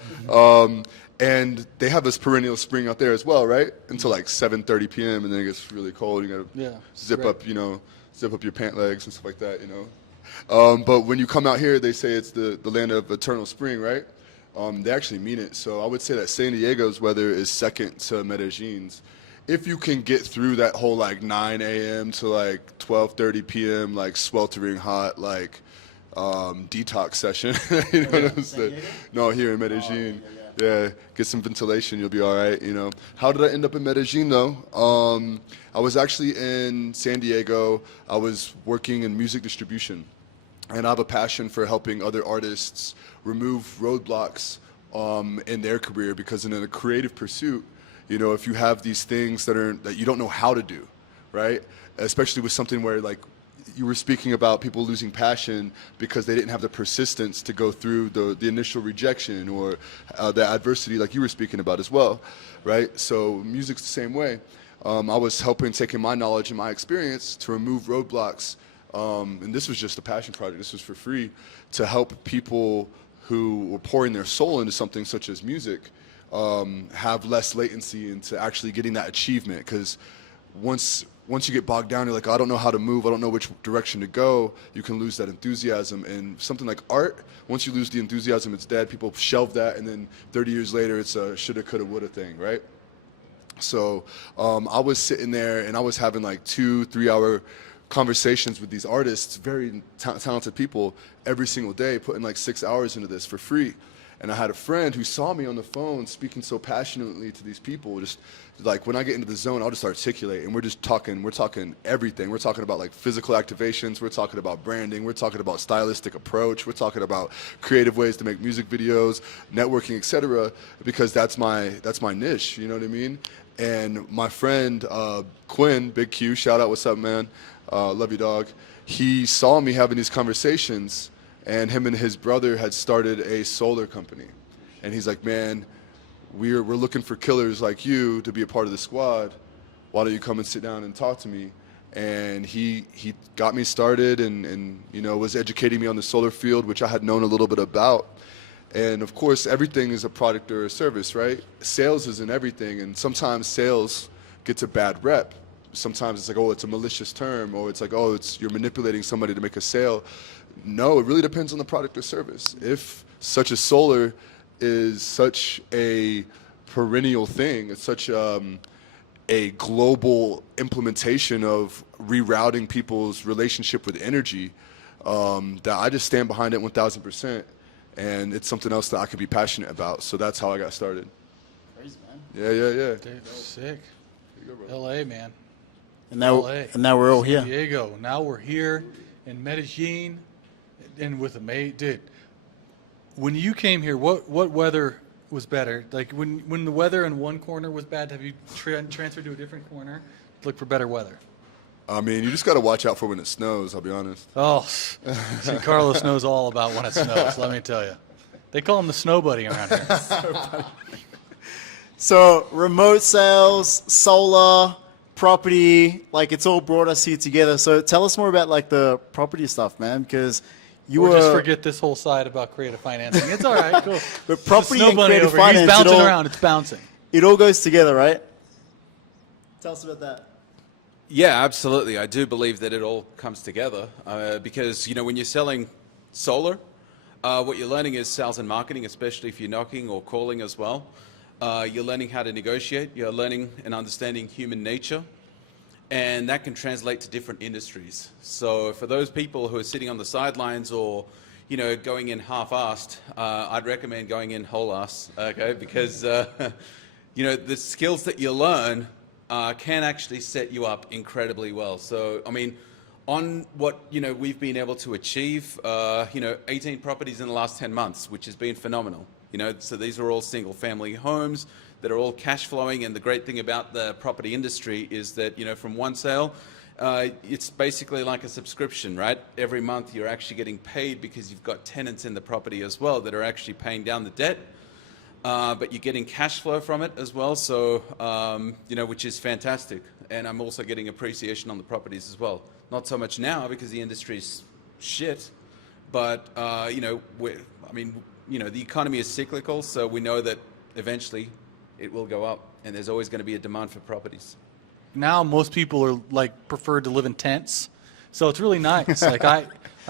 And they have this perennial spring out there as well, right? Until like 7:30 p.m. and then it gets really cold. You gotta Yeah, zip right. up, zip up your pant legs and stuff like that, But when you come out here, they say it's the land of eternal spring, right? They actually mean it. So I would say that San Diego's weather is second to Medellin's. if you can get through that whole like 9 a.m. to like 12:30 p.m. like sweltering hot like detox session, you know what I'm saying? No, here in Medellin. Yeah, get some ventilation, you'll be all right, you know. How did I end up in Medellin, though? I was actually in San Diego. I was working in music distribution, and I have a passion for helping other artists remove roadblocks in their career, because in a creative pursuit, you know, if you have these things that you don't know how to do, right? Especially with something where, like, you were speaking about people losing passion because they didn't have the persistence to go through the initial rejection or the adversity, like you were speaking about as well, right? So music's the same way. I was helping, taking my knowledge and my experience to remove roadblocks, and this was just a passion project. This was for free, to help people who were pouring their soul into something such as music have less latency into actually getting that achievement. Because once you get bogged down, you're like, I don't know how to move, I don't know which direction to go, you can lose that enthusiasm. And something like art, once you lose the enthusiasm, it's dead. People shelve that, and then 30 years later, it's a shoulda, coulda, woulda thing, right? So I was sitting there, and I was having like 2-3 hour conversations with these artists, very talented people, every single day, putting like 6 hours into this for free. And I had a friend who saw me on the phone speaking so passionately to these people. Just like when I get into the zone, I'll just articulate, and we're talking everything. We're talking about like physical activations. We're talking about branding. We're talking about stylistic approach. We're talking about creative ways to make music videos, networking, etc. Because that's my niche. You know what I mean? And my friend Quinn, Big Q, shout out, what's up, man? Love you, dog. He saw me having these conversations, and him and his brother had started a solar company. And he's like, man, we're looking for killers like you to be a part of the squad. Why don't you come and sit down and talk to me? And he got me started, and you know, was educating me on the solar field, which I had known a little bit about. And of course, everything is a product or a service, right? Sales isn't everything, and sometimes sales gets a bad rep. Sometimes it's like, oh, it's a malicious term, or it's like, oh, you're manipulating somebody to make a sale. No, it really depends on the product or service. If such a solar is such a perennial thing, it's such a global implementation of rerouting people's relationship with energy, that I just stand behind it 1,000%. And it's something else that I could be passionate about. So that's how I got started. Crazy, man. Yeah. Dude, sick. There you go, bro. LA, man. And now we're all here. San Diego. Now we're here in Medellin, and with a mate, dude. When you came here, what weather was better? Like when the weather in one corner was bad, have you transferred to a different corner to look for better weather? I mean, you just got to watch out for when it snows, I'll be honest. Oh, see, Carlos knows all about when it snows, let me tell you. They call him the snow buddy around here. So remote sales, solar, property, like it's all brought us here together. So tell us more about like the property stuff, man, because you just forget this whole side about creative financing. It's all right, cool. But property Snow and bunny creative over here. finance, He's bouncing around. It's bouncing. It all goes together, right? Tell us about that. Yeah, absolutely. I do believe that it all comes together because, you know, when you're selling solar, what you're learning is sales and marketing, especially if you're knocking or calling as well. You're learning how to negotiate. You're learning and understanding human nature. And that can translate to different industries. So for those people who are sitting on the sidelines or, you know, going in half-assed, I'd recommend going in whole-ass, okay? Because, you know, the skills that you learn can actually set you up incredibly well. So, I mean, on what, you know, we've been able to achieve, you know, 18 properties in the last 10 months, which has been phenomenal. You know, so these are all single-family homes that are all cash flowing, and the great thing about the property industry is that, you know, from one sale, it's basically like a subscription, right? Every month you're actually getting paid because you've got tenants in the property as well that are actually paying down the debt. But you're getting cash flow from it as well, so, you know, which is fantastic. And I'm also getting appreciation on the properties as well. Not so much now because the industry's shit, but, you know, I mean, you know, the economy is cyclical, so we know that eventually it will go up, and there's always going to be a demand for properties. Now most people are like prefer to live in tents, so it's really nice. Like I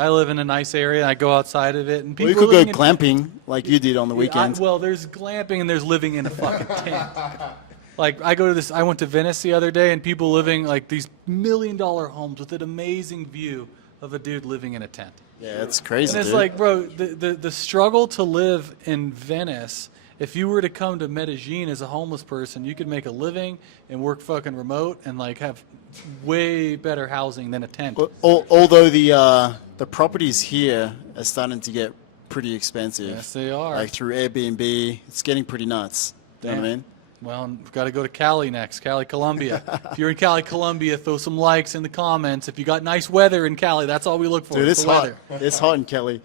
live in a nice area. I go outside of it, and people. Well, you could go glamping like you did on the weekend. Well, there's glamping and there's living in a fucking tent. Like I went to Venice the other day, and people living like these $1 million homes with an amazing view of a dude living in a tent. Yeah, it's crazy. And it's dude. like, bro, the struggle to live in Venice. If you were to come to Medellín as a homeless person, you could make a living and work fucking remote and like have way better housing than a tent. Although the properties here are starting to get pretty expensive. Yes, they are. Like through Airbnb, it's getting pretty nuts. You know what I mean? Well, we've got to go to Cali next, Cali, Colombia. If you're in Cali, Colombia, throw some likes in the comments. If you got nice weather in Cali, that's all we look for. Dude, it's the hot. weather. It's hot in Cali.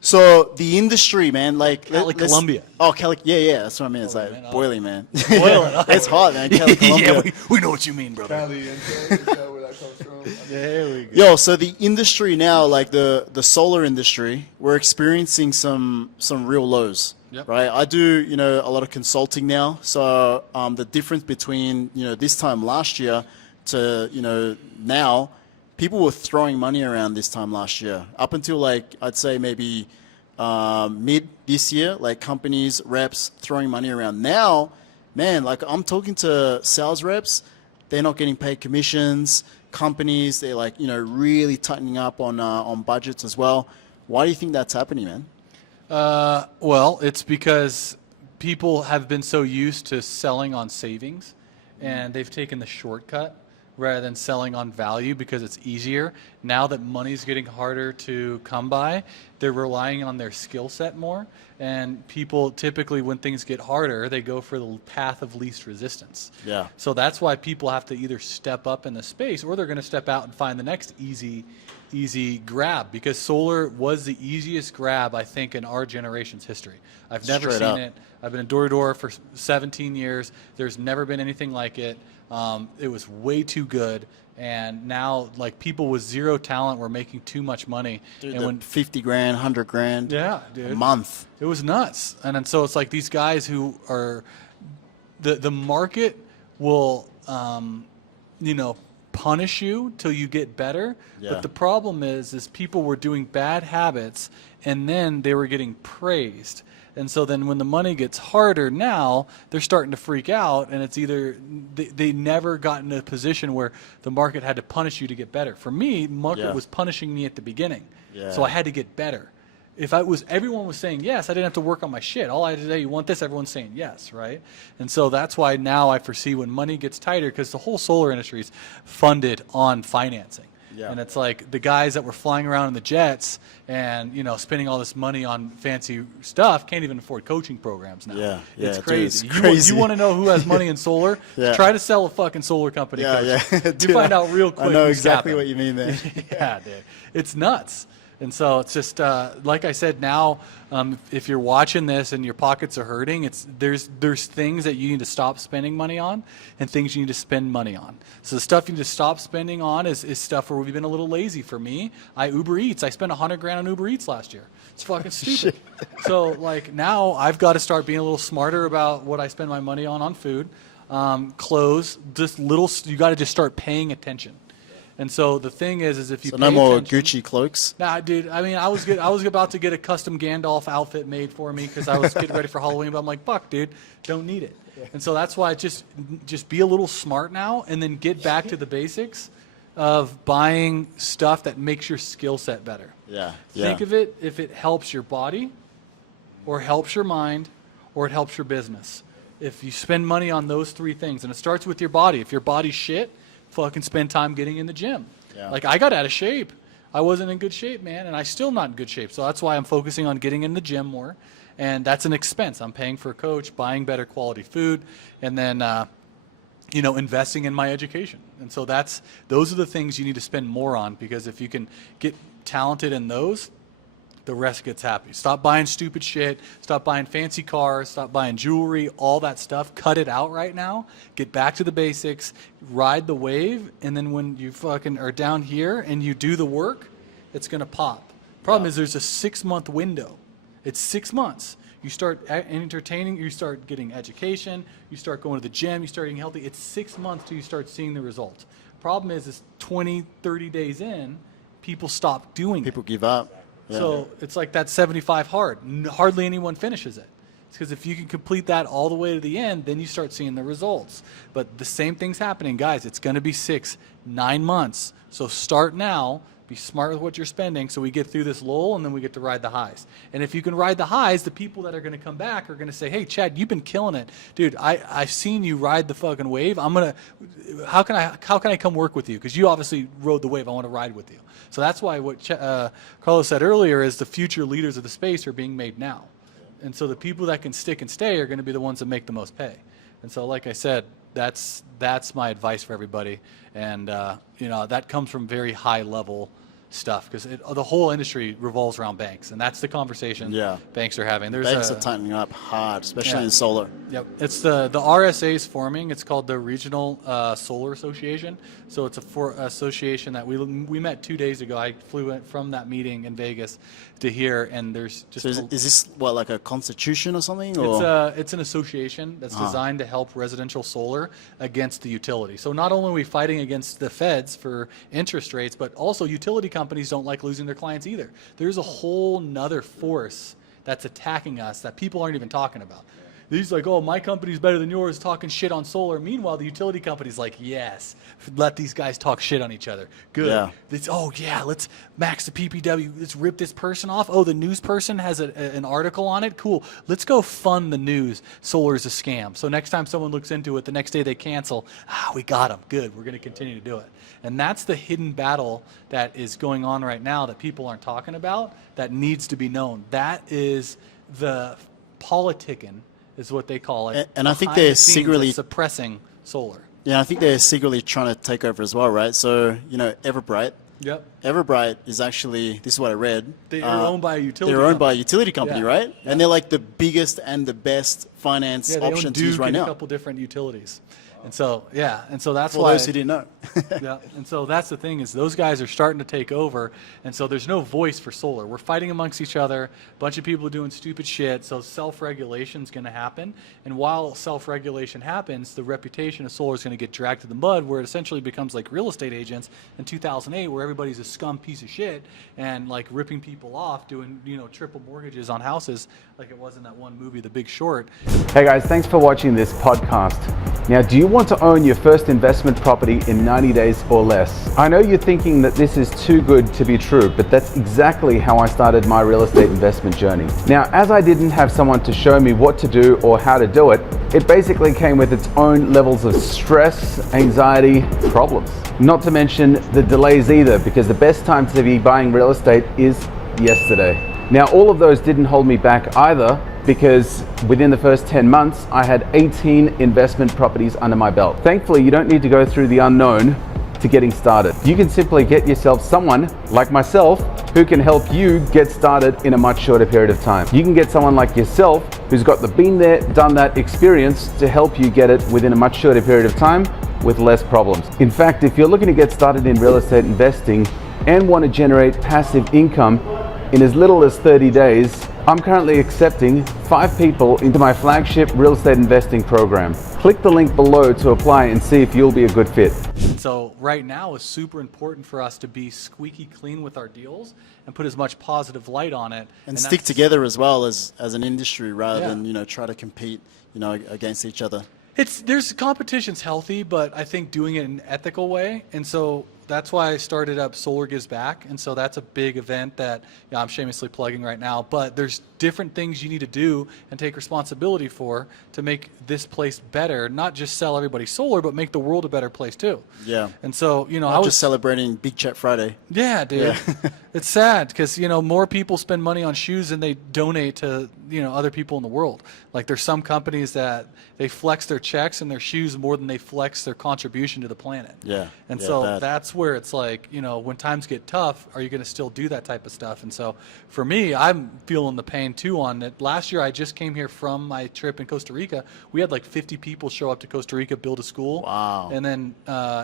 So the industry, man, like Cali, Colombia. Oh, Cali, yeah, that's what I mean. It's like man. boiling, man. Boiling. It's hot, man. Cali, Colombia. Yeah, we know what you mean, brother. Cali, is that where that comes from? There we go. Yo, so the industry now, like the solar industry, we're experiencing some real lows. Yep. Right, I do a lot of consulting now. So the difference between this time last year to now, people were throwing money around this time last year. Up until like I'd say maybe mid this year, like companies, reps throwing money around. Now, man, like I'm talking to sales reps, they're not getting paid commissions. Companies, they're like really tightening up on budgets as well. Why do you think that's happening, man? Well, it's because people have been so used to selling on savings, and they've taken the shortcut rather than selling on value because it's easier. Now that money's getting harder to come by, they're relying on their skill set more. And people typically, when things get harder, they go for the path of least resistance. Yeah. So that's why people have to either step up in the space or they're going to step out and find the next easy grab, because solar was the easiest grab, I think, in our generation's history. I've never Straight seen up. it. I've been in door-to-door for 17 years. There's never been anything like it. It was way too good. And now, like, people with zero talent were making too much money. Dude, and when 50 grand, 100 grand yeah, dude, a month. it was nuts. And so it's like these guys who are the market will punish you till you get better. Yeah. But the problem is people were doing bad habits and then they were getting praised. And so then when the money gets harder now, they're starting to freak out, and it's either they never got in a position where the market had to punish you to get better. For me, market was punishing me at the beginning. Yeah. So I had to get better. If everyone was saying yes, I didn't have to work on my shit. All I had to say, you want this, everyone's saying yes, right? And so that's why now I foresee when money gets tighter, because the whole solar industry is funded on financing. Yeah. And it's like the guys that were flying around in the jets and spending all this money on fancy stuff can't even afford coaching programs now. Yeah, yeah, it's dude, crazy. it's crazy. You want to know who has money in solar? Yeah. Try to sell a fucking solar company. Yeah, coach. yeah. You Dude, find out real quick. I know who's exactly capping. what you mean there. Yeah, dude. It's nuts. And so it's just like I said. Now, if you're watching this and your pockets are hurting, there's things that you need to stop spending money on, and things you need to spend money on. So the stuff you need to stop spending on is stuff where we've been a little lazy. For me, I Uber Eats. I spent $100,000 on Uber Eats last year. It's fucking stupid. So like now I've got to start being a little smarter about what I spend my money on food, clothes. Just little. You got to just start paying attention. And so the thing is if you So pay no more attention, Gucci cloaks. Nah, dude. I mean, I was about to get a custom Gandalf outfit made for me because I was getting ready for Halloween. But I'm like, fuck, dude, don't need it. And so that's why just be a little smart now, and then get back to the basics of buying stuff that makes your skill set better. Yeah. Think of it if it helps your body, or helps your mind, or it helps your business. If you spend money on those three things, and it starts with your body. If your body's shit, fucking spend time getting in the gym. Yeah. Like I got out of shape. I wasn't in good shape, man, and I still not in good shape. So that's why I'm focusing on getting in the gym more. And that's an expense. I'm paying for a coach, buying better quality food, and then investing in my education. And so those are the things you need to spend more on, because if you can get talented in those, the rest gets happy. Stop buying stupid shit. Stop buying fancy cars. Stop buying jewelry, all that stuff. Cut it out right now. Get back to the basics. Ride the wave. And then when you fucking are down here and you do the work, it's going to pop. Problem is there's a 6-month window. It's 6 months. You start entertaining, you start getting education, you start going to the gym, you start eating healthy. It's 6 months till you start seeing the results. Problem is 20, 30 days in, people stop doing it. People give up. Yeah. So it's like that 75 hard. Hardly anyone finishes it. Because if you can complete that all the way to the end, then you start seeing the results. But the same thing's happening, guys. It's going to be 6, 9 months. So start now. Be smart with what you're spending so we get through this lull and then we get to ride the highs. And if you can ride the highs, the people that are going to come back are going to say, hey, Chad, you've been killing it. Dude, I've seen you ride the fucking wave. How can I come work with you? Because you obviously rode the wave. I want to ride with you. So that's why what Carlos said earlier is the future leaders of the space are being made now. And so the people that can stick and stay are going to be the ones that make the most pay. And so, like I said, that's my advice for everybody. And, that comes from very high level stuff because the whole industry revolves around banks. And that's the conversation banks are having. Banks are tightening up hard, especially in solar. Yep. It's the RSA is forming. It's called the Regional Solar Association. So it's a association that we met 2 days ago. I flew in from that meeting in Vegas to here, and there's just. So is this like a constitution or something? Or? It's an association that's designed to help residential solar against the utility. So not only are we fighting against the feds for interest rates, but also utility companies don't like losing their clients either. There's a whole nother force that's attacking us that people aren't even talking about. He's like, oh, my company's better than yours, talking shit on solar. Meanwhile, the utility company's like, yes, let these guys talk shit on each other. Good. Yeah. Let's max the PPW. Let's rip this person off. Oh, the news person has an article on it. Cool. Let's go fund the news. Solar's a scam. So next time someone looks into it, the next day they cancel. We got them. Good. We're going to continue to do it. And that's the hidden battle that is going on right now that people aren't talking about that needs to be known. That is the politicking is what they call it. And I think they're secretly suppressing solar. Yeah, I think they're secretly trying to take over as well, right? So, Everbright. Yep. Everbright is actually, this is what I read. They are owned by a utility They're owned by a utility company, Yeah. right? And they're like the biggest and the best finance They option own to use Duke right and now. a couple different utilities. And so that's For why. those who didn't know. Yeah, and so that's the thing is those guys are starting to take over, and so there's no voice for solar. We're fighting amongst each other. A bunch of people are doing stupid shit. So self-regulation is going to happen, and while self-regulation happens, the reputation of solar is going to get dragged to the mud, where it essentially becomes like real estate agents in 2008, where everybody's a scum piece of shit and like ripping people off, doing triple mortgages on houses, like it was in that one movie, The Big Short. Hey guys, thanks for watching this podcast. Now, do you want to own your first investment property in 90 days or less? I know you're thinking that this is too good to be true, but that's exactly how I started my real estate investment journey. Now, as I didn't have someone to show me what to do or how to do it, it basically came with its own levels of stress, anxiety, problems. Not to mention the delays either, because the best time to be buying real estate is yesterday. Now, all of those didn't hold me back either, because within the first 10 months, I had 18 investment properties under my belt. Thankfully, you don't need to go through the unknown to getting started. You can simply get yourself someone like myself who can help you get started in a much shorter period of time. You can get someone like yourself who's got the been there, done that experience to help you get it within a much shorter period of time with less problems. In fact, if you're looking to get started in real estate investing and want to generate passive income in as little as 30 days, I'm currently accepting 5 people into my flagship real estate investing program. Click the link below to apply and see if you'll be a good fit. So right now it's super important for us to be squeaky clean with our deals and put as much positive light on it. And stick together as well as an industry rather than, try to compete, against each other. There's competition's healthy, but I think doing it in an ethical way. And so that's why I started up Solar Gives Back. And so that's a big event that I'm shamelessly plugging right now. But there's different things you need to do and take responsibility for to make this place better. Not just sell everybody solar, but make the world a better place too. Yeah. And so, I was just celebrating Big Check Friday. Yeah, dude. Yeah. It's sad because, more people spend money on shoes than they donate to, other people in the world. Like there's some companies that they flex their checks and their shoes more than they flex their contribution to the planet. Yeah. And so that's where it's like, when times get tough, are you going to still do that type of stuff? And so for me, I'm feeling the pain too on it. Last year, I just came here from my trip in Costa Rica. We had like 50 people show up to Costa Rica, build a school. Wow. And then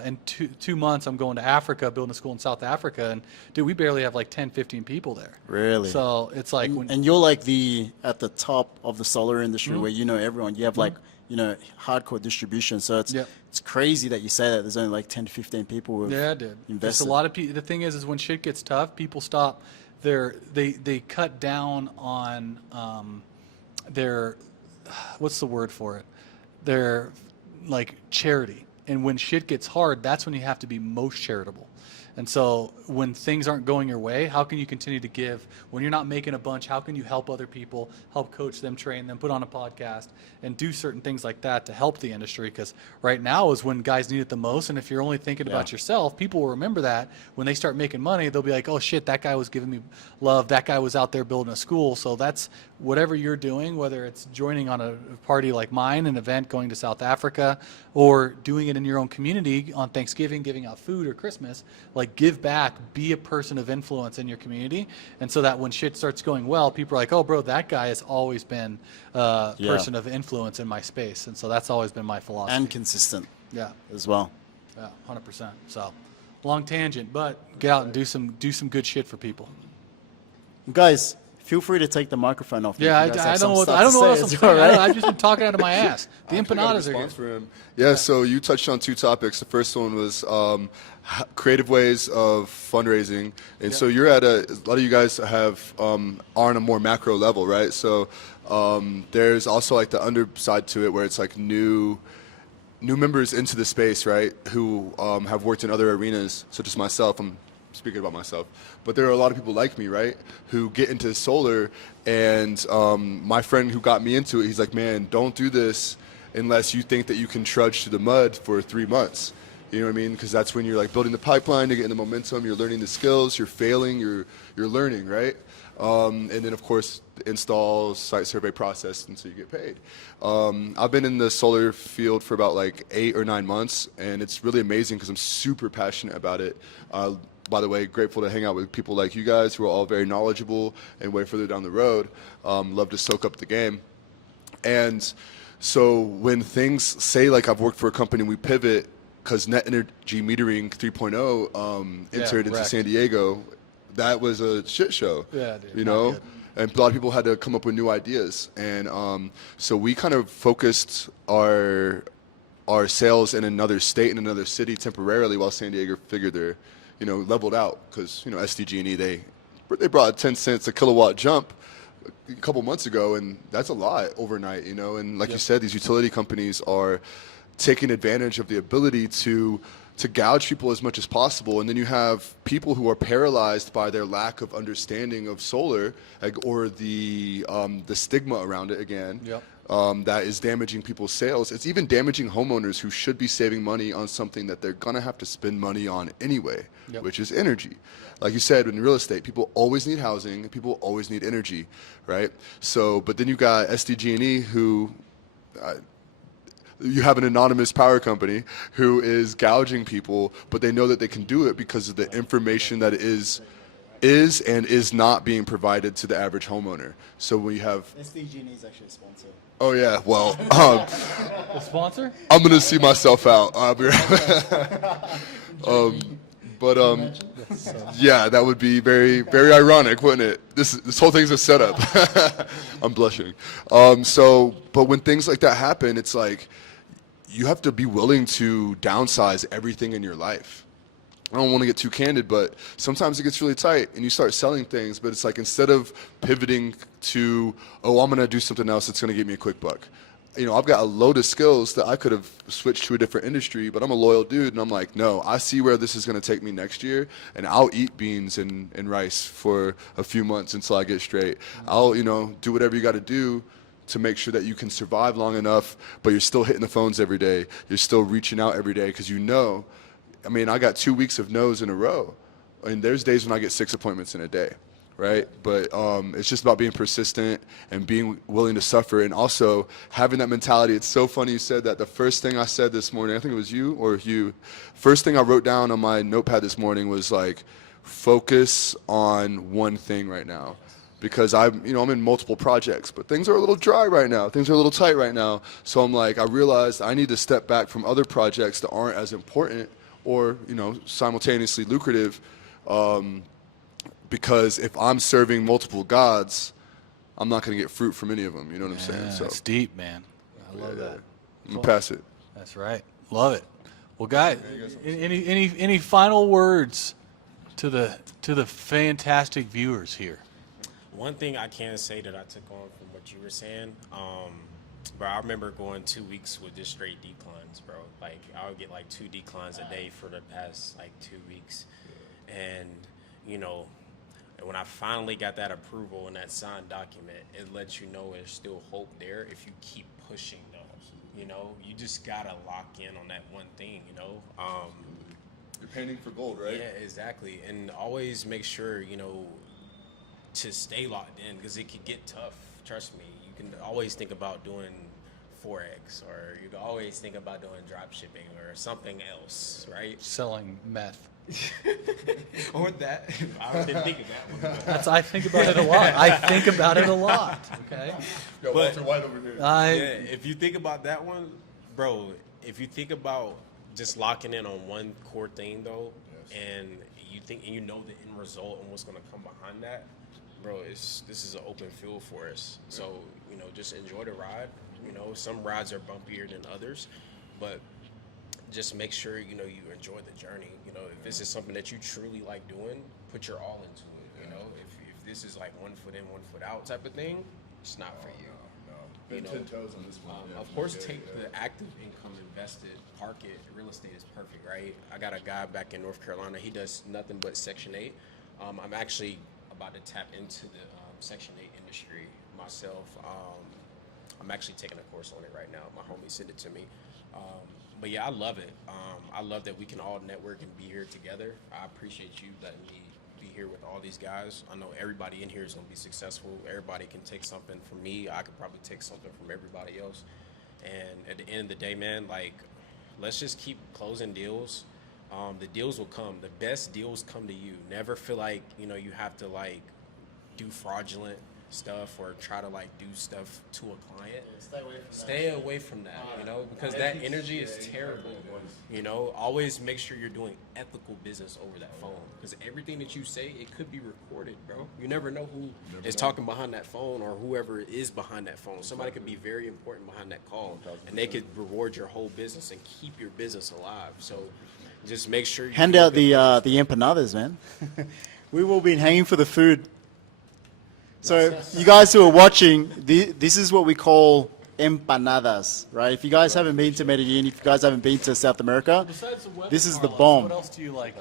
in 2 months, I'm going to Africa, building a school in South Africa. And dude, we barely have like 10, 15 people there. Really? So it's like, and you're like at the top of the solar industry where everyone. You have like hardcore distribution. So it's crazy that you say that there's only like 10 to 15 people who've dude. invested. There's a lot of people. The thing is when shit gets tough, people stop. They cut down on their what's the word for it? They're like charity. And when shit gets hard, that's when you have to be most charitable. And so when things aren't going your way, how can you continue to give? When you're not making a bunch, how can you help other people, help coach them, train them, put on a podcast, and do certain things like that to help the industry? Because right now is when guys need it the most. And if you're only thinking about yourself, people will remember that. When they start making money, they'll be like, oh, shit, that guy was giving me love. That guy was out there building a school. So that's whatever you're doing, whether it's joining on a party like mine, an event, going to South Africa, or doing it in your own community on Thanksgiving, giving out food, or Christmas. Like, give back, be a person of influence in your community, and so that when shit starts going well, people are like, oh, bro, that guy has always been a person of influence in my space. And so that's always been my philosophy. And consistent. Yeah. As well. Yeah, 100%. So, long tangent, but get out and do some good shit for people. Guys, feel free to take the microphone off. Yeah, I You guys don't have know some what stuff I don't to know what say else I'm as well, saying. right? I've just been talking out of my ass. The I actually got a empanadas are response here. for him. Yeah, so you touched on two topics. The first one was creative ways of fundraising, and so you're at a lot of you guys have are on a more macro level, right? So there's also like the underside to it where it's like new members into the space, right? Who have worked in other arenas, such as myself. I'm speaking about myself, but there are a lot of people like me, right, who get into solar, and my friend who got me into it, he's like, man, don't do this unless you think that you can trudge through the mud for 3 months. You know what I mean? Because that's when you're like building the pipeline, you're getting the momentum, you're learning the skills, you're failing, you're learning, right? And then of course install, site survey process until you get paid. I've been in the solar field for about like 8 or 9 months, and it's really amazing because I'm super passionate about it. By the way, grateful to hang out with people like you guys who are all very knowledgeable and way further down the road. Love to soak up the game. And so when things say like I've worked for a company, we pivot because net energy metering 3.0 entered into wrecked. San Diego. That was a shit show. Yeah, dude, you not know? good. And a lot of people had to come up with new ideas. And so we kind of focused our sales in another state, in another city temporarily while San Diego figured their, leveled out. Because, SDG&E, they brought 10 cents a kilowatt jump a couple months ago, and that's a lot overnight, And like you said, these utility companies are taking advantage of the ability to gouge people as much as possible. And then you have people who are paralyzed by their lack of understanding of solar, or the stigma around it again. Yep. That is damaging people's sales. It's even damaging homeowners who should be saving money on something that they're going to have to spend money on anyway, which is energy. Like you said, in real estate, people always need housing, and people always need energy, right? So, but then you got SDG&E who... you have an anonymous power company who is gouging people, but they know that they can do it because of the information that is and is not being provided to the average homeowner. So we have... SDG&E is actually a sponsor. Oh, yeah. Well, A sponsor? I'm going to see myself out. I'll be yeah, that would be very, very ironic, wouldn't it? This whole thing's a setup. I'm blushing. But when things like that happen, it's like you have to be willing to downsize everything in your life. I don't want to get too candid, but sometimes it gets really tight and you start selling things, but it's like instead of pivoting to, oh, I'm going to do something else that's going to give me a quick buck. I've got a load of skills that I could have switched to a different industry, but I'm a loyal dude, and I'm like, no, I see where this is going to take me next year, and I'll eat beans and rice for a few months until I get straight. I'll, do whatever you got to do to make sure that you can survive long enough, but you're still hitting the phones every day. You're still reaching out every day because I got 2 weeks of no's in a row, and there's days when I get 6 appointments in a day. Right, but it's just about being persistent and being willing to suffer, and also having that mentality. It's so funny you said that. The first thing I said this morning, I think it was you or Hugh, first thing I wrote down on my notepad this morning was like, focus on one thing right now, because I'm in multiple projects, but things are a little dry right now. Things are a little tight right now. So I'm like, I realized I need to step back from other projects that aren't as important or simultaneously lucrative. Because if I'm serving multiple gods, I'm not going to get fruit from any of them. You know what I'm saying? So It's deep, man. I love that. I'm going to pass it. That's right. Love it. Well, guys, any final words to the fantastic viewers here? One thing I can say that I took on from what you were saying, Bro, I remember going 2 weeks with just straight declines, bro. Like, I would get like 2 declines a day for the past like 2 weeks. And, you know, when I finally got that approval and that signed document, it lets you know there's still hope there if you keep pushing those. You know, you just gotta lock in on that one thing, you know. You're painting for gold, right? Yeah, exactly. And always make sure, you know, to stay locked in, because it can get tough. Trust me. You can always think about doing Forex, or you can always think about doing drop shipping or something else, right? Selling meth. Or that. I didn't think of that one. But I think about it a lot. I think about it a lot. Okay. Got Walter White over here. yeah, if you think about that one, bro, if you think about just locking in on one core thing though, and you know the end result and what's gonna come behind that, bro, this is an open field for us. So, you know, just enjoy the ride. You know, some rides are bumpier than others, but just make sure, you know, you enjoy the journey. You know, if this is something that you truly like doing, put your all into it. You know, if this is like 1 foot in, 1 foot out type of thing, it's not for you. No. You know, 10 toes on this one. Yeah, of course, yeah, take yeah. the active income invested, park it. Real estate is perfect, right? I got a guy back in North Carolina. He does nothing but Section 8. I'm actually about to tap into the Section 8 industry myself. I'm actually taking a course on it right now. My homie sent it to me. But yeah, I love it. I love that we can all network and be here together. I appreciate you letting me be here with all these guys. I know everybody in here is going to be successful. Everybody can take something from me. I could probably take something from everybody else. And at the end of the day, man, like, let's just keep closing deals. The deals will come. The best deals come to you. Never feel like, you know, you have to like do fraudulent stuff or try to like do stuff to a client. Stay away from that, you know, because that energy is terrible. You know, always make sure you're doing ethical business over that phone, because everything that you say, it could be recorded, bro. You never know who is talking behind that phone, or whoever is behind that phone. Somebody could be very important behind that call, and they could reward your whole business and keep your business alive. So just make sure you Hand out the empanadas, man. We've all been hanging for the food. So you guys who are watching, this is what we call empanadas, right? If you guys haven't been to Medellín, if you guys haven't been to South America, Besides the weather, this is the Carlos, bomb. What else do you like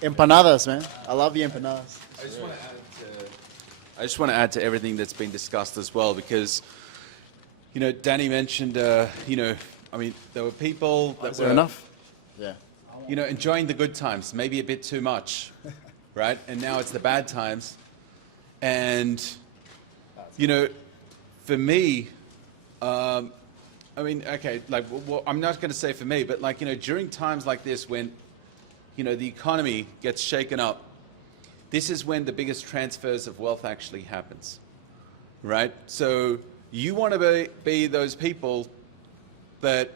here? Empanadas, man. I love the empanadas. I just want to add to everything that's been discussed as well, because, you know, Danny mentioned, you know, I mean, there were people that were, Enough? Yeah. you know, enjoying the good times, maybe a bit too much, right? And now it's the bad times. And, you know, for me, I mean, okay, like, well, I'm not going to say for me, but like, you know, during times like this when, you know, the economy gets shaken up, this is when the biggest transfers of wealth actually happens, right? So you want to be those people that,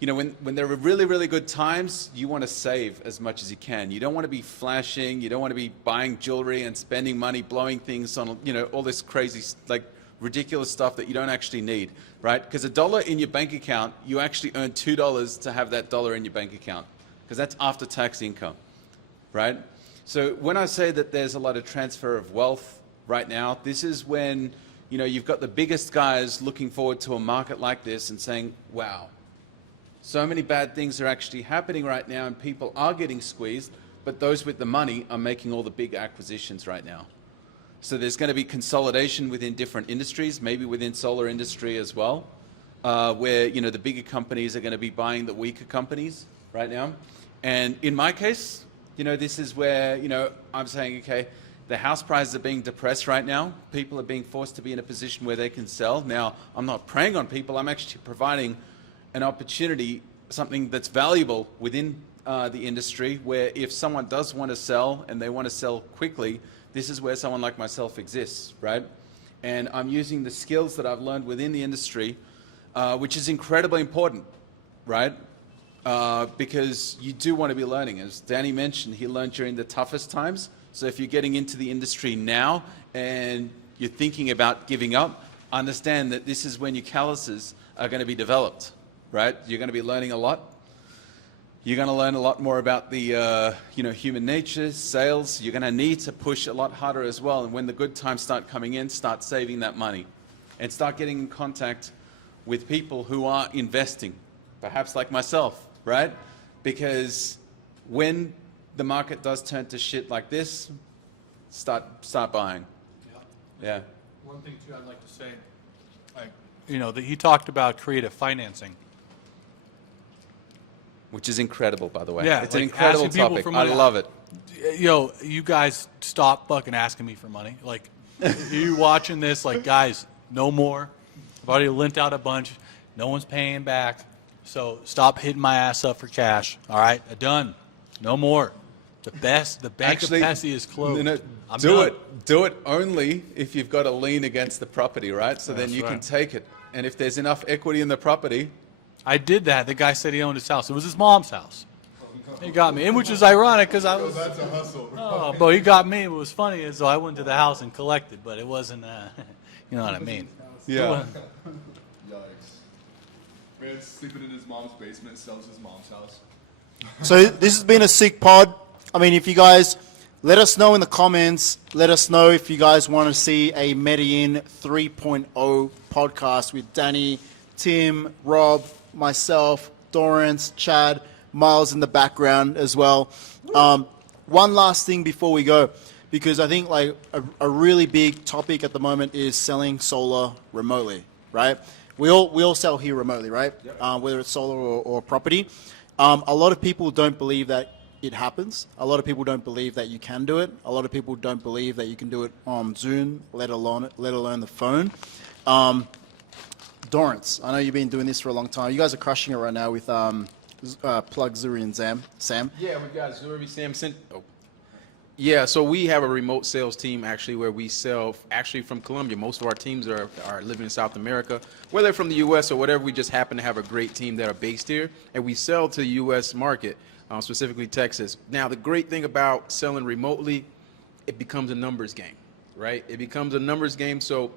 you know, when there are really, really good times, you want to save as much as you can. You don't want to be flashing. You don't want to be buying jewelry and spending money, blowing things on, you know, all this crazy, like, ridiculous stuff that you don't actually need, right? Because $1 in your bank account, you actually earn $2 to have that dollar in your bank account, because that's after-tax income, right? So when I say that there's a lot of transfer of wealth right now, this is when, you know, you've got the biggest guys looking forward to a market like this and saying, wow, so many bad things are actually happening right now and people are getting squeezed, but those with the money are making all the big acquisitions right now. So there's going to be consolidation within different industries, maybe within solar industry as well, where, you know, the bigger companies are going to be buying the weaker companies right now. And in my case, you know, this is where, you know, I'm saying, okay, the house prices are being depressed right now. People are being forced to be in a position where they can sell. Now, I'm not preying on people. I'm actually providing an opportunity, something that's valuable within the industry, where if someone does want to sell and they want to sell quickly, this is where someone like myself exists, right? And I'm using the skills that I've learned within the industry, which is incredibly important, right? Because you do want to be learning. As Danny mentioned, he learned during the toughest times. So if you're getting into the industry now and you're thinking about giving up, understand that this is when your calluses are going to be developed, right? You're going to be learning a lot. You're going to learn a lot more about the you know, human nature, sales. You're going to need to push a lot harder as well. And when the good times start coming in, start saving that money and start getting in contact with people who are investing, perhaps like myself, right? Because when the market does turn to shit like this, start buying. Yeah. One thing too, I'd like to say, like, that he talked about creative financing. Which is incredible, by the way. Yeah, it's like an incredible asking people topic. for I money. love it. You guys stop fucking asking me for money. Like, you watching this, like, guys, no more. I've already lent out a bunch. No one's paying back. So stop hitting my ass up for cash. All right, done. No more. The bank of Pessy is closed. I'm done. Do it only if you've got a lien against the property, right? So then you can take it. And if there's enough equity in the property. I did that. The guy said he owned his house. It was his mom's house. He got me, and which is ironic because I was. That's a hustle, bro. Oh, but he got me. What was funny is, I went to the house and collected, but it wasn't. You know what I mean? Yeah. Yikes. Man's sleeping in his mom's basement, sells his mom's house. So this has been a sick pod. I mean, if you guys let us know in the comments, let us know if you guys want to see a Medellín 3.0 podcast with Danny, Tim, Rob, myself, Dawrance, Chad, Miles in the background as well. One last thing before we go, because I think like a really big topic at the moment is selling solar remotely, right? We all sell here remotely, right? Yep. Whether it's solar or property. A lot of people don't believe that it happens. A lot of people don't believe that you can do it. A lot of people don't believe that you can do it on Zoom, let alone the phone. Dawrance, I know you've been doing this for a long time. You guys are crushing it right now with Plug, Zuri, and Sam. Yeah, we got Zuri, Samson. Oh. Yeah, so we have a remote sales team actually where we sell actually from Colombia. Most of our teams are living in South America. Whether they're from the U.S. or whatever, we just happen to have a great team that are based here. And we sell to the U.S. market, specifically Texas. Now, the great thing about selling remotely, it becomes a numbers game, right? It becomes a numbers game. So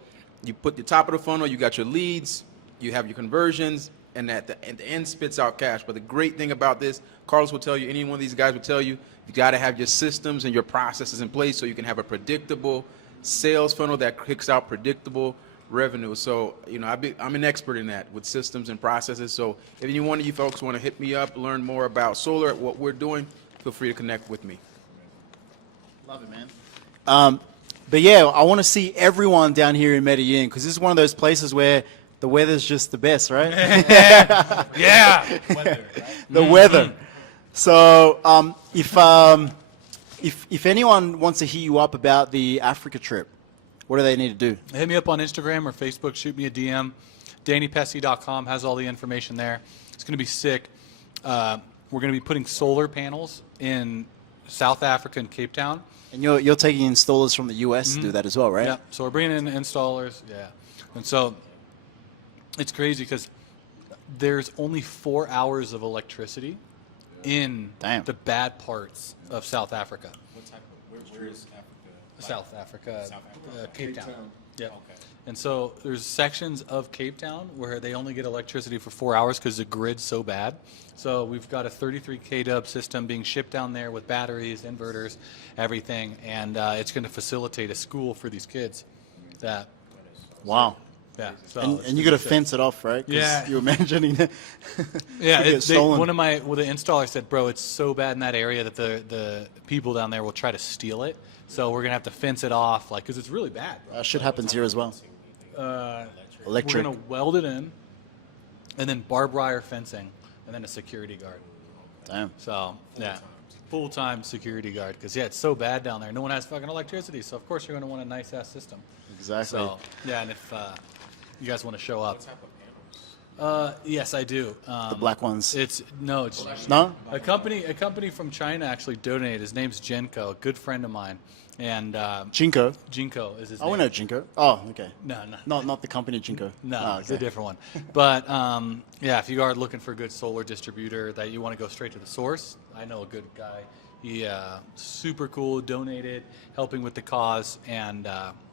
you put the top of the funnel, you got your leads, you have your conversions, and at the end spits out cash. But the great thing about this, Carlos will tell you, any one of these guys will tell you, you got to have your systems and your processes in place so you can have a predictable sales funnel that kicks out predictable revenue. So, I'm an expert in that with systems and processes. So if any one of you folks want to hit me up, learn more about solar, what we're doing, feel free to connect with me. Love it, man. But yeah, I want to see everyone down here in Medellín because this is one of those places where the weather's just the best, right? Yeah. The weather. So if anyone wants to hit you up about the Africa trip, what do they need to do? Hit me up on Instagram or Facebook. Shoot me a DM. DannyPessy.com has all the information there. It's going to be sick. We're going to be putting solar panels in South Africa and Cape Town. And you're taking installers from the US to do that as well, right? Yeah. So we're bringing in installers. Yeah. And so it's crazy because there's only 4 hours of electricity in the bad parts of South Africa. What type of, where is Africa? South Africa, Cape Town. Yeah. Okay. And so there's sections of Cape Town where they only get electricity for 4 hours because the grid's so bad. So we've got a 33 kW system being shipped down there with batteries, inverters, everything, and it's going to facilitate a school for these kids. That. Wow. Yeah. So And you got to fence it off, right? 'Cause Yeah. you were mentioning that. Yeah, Could get stolen. one of the installers said, bro, it's so bad in that area that the people down there will try to steal it. So we're gonna have to fence it off, because it's really bad. Bro. Shit happens here as well. Electric. We're gonna weld it in, and then barbed wire fencing, and then a security guard. Damn. So yeah, full-time security guard, because it's so bad down there. No one has fucking electricity, so of course you're gonna want a nice ass system. Exactly. So yeah, and if you guys want to show up. Yes, I do. The black ones. It's no. A company from China actually donated. His name's Genko, a good friend of mine, and Jinko. Jinko is his Oh, name. we know Jinko. Oh, okay. No, Not the company Jinko. no, Oh, it's a okay. different one. But yeah, if you are looking for a good solar distributor that you want to go straight to the source, I know a good guy. He super cool, donated, helping with the cause, and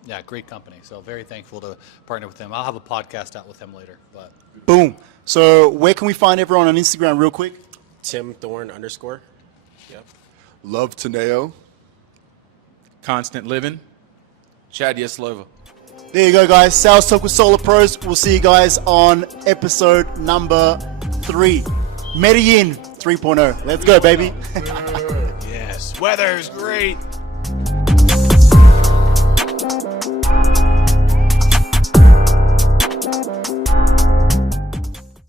yeah, great company. So very thankful to partner with him. I'll have a podcast out with him later. But Boom. So where can we find everyone on Instagram real quick? Tim Thorne _ Yep. Love Teneo. Constant living. Chad Yesilova. There you go, guys. Sales Talk with Solar Pros. We'll see you guys on episode number 3. Medellín 3.0. Let's go, baby. Yes, weather's great.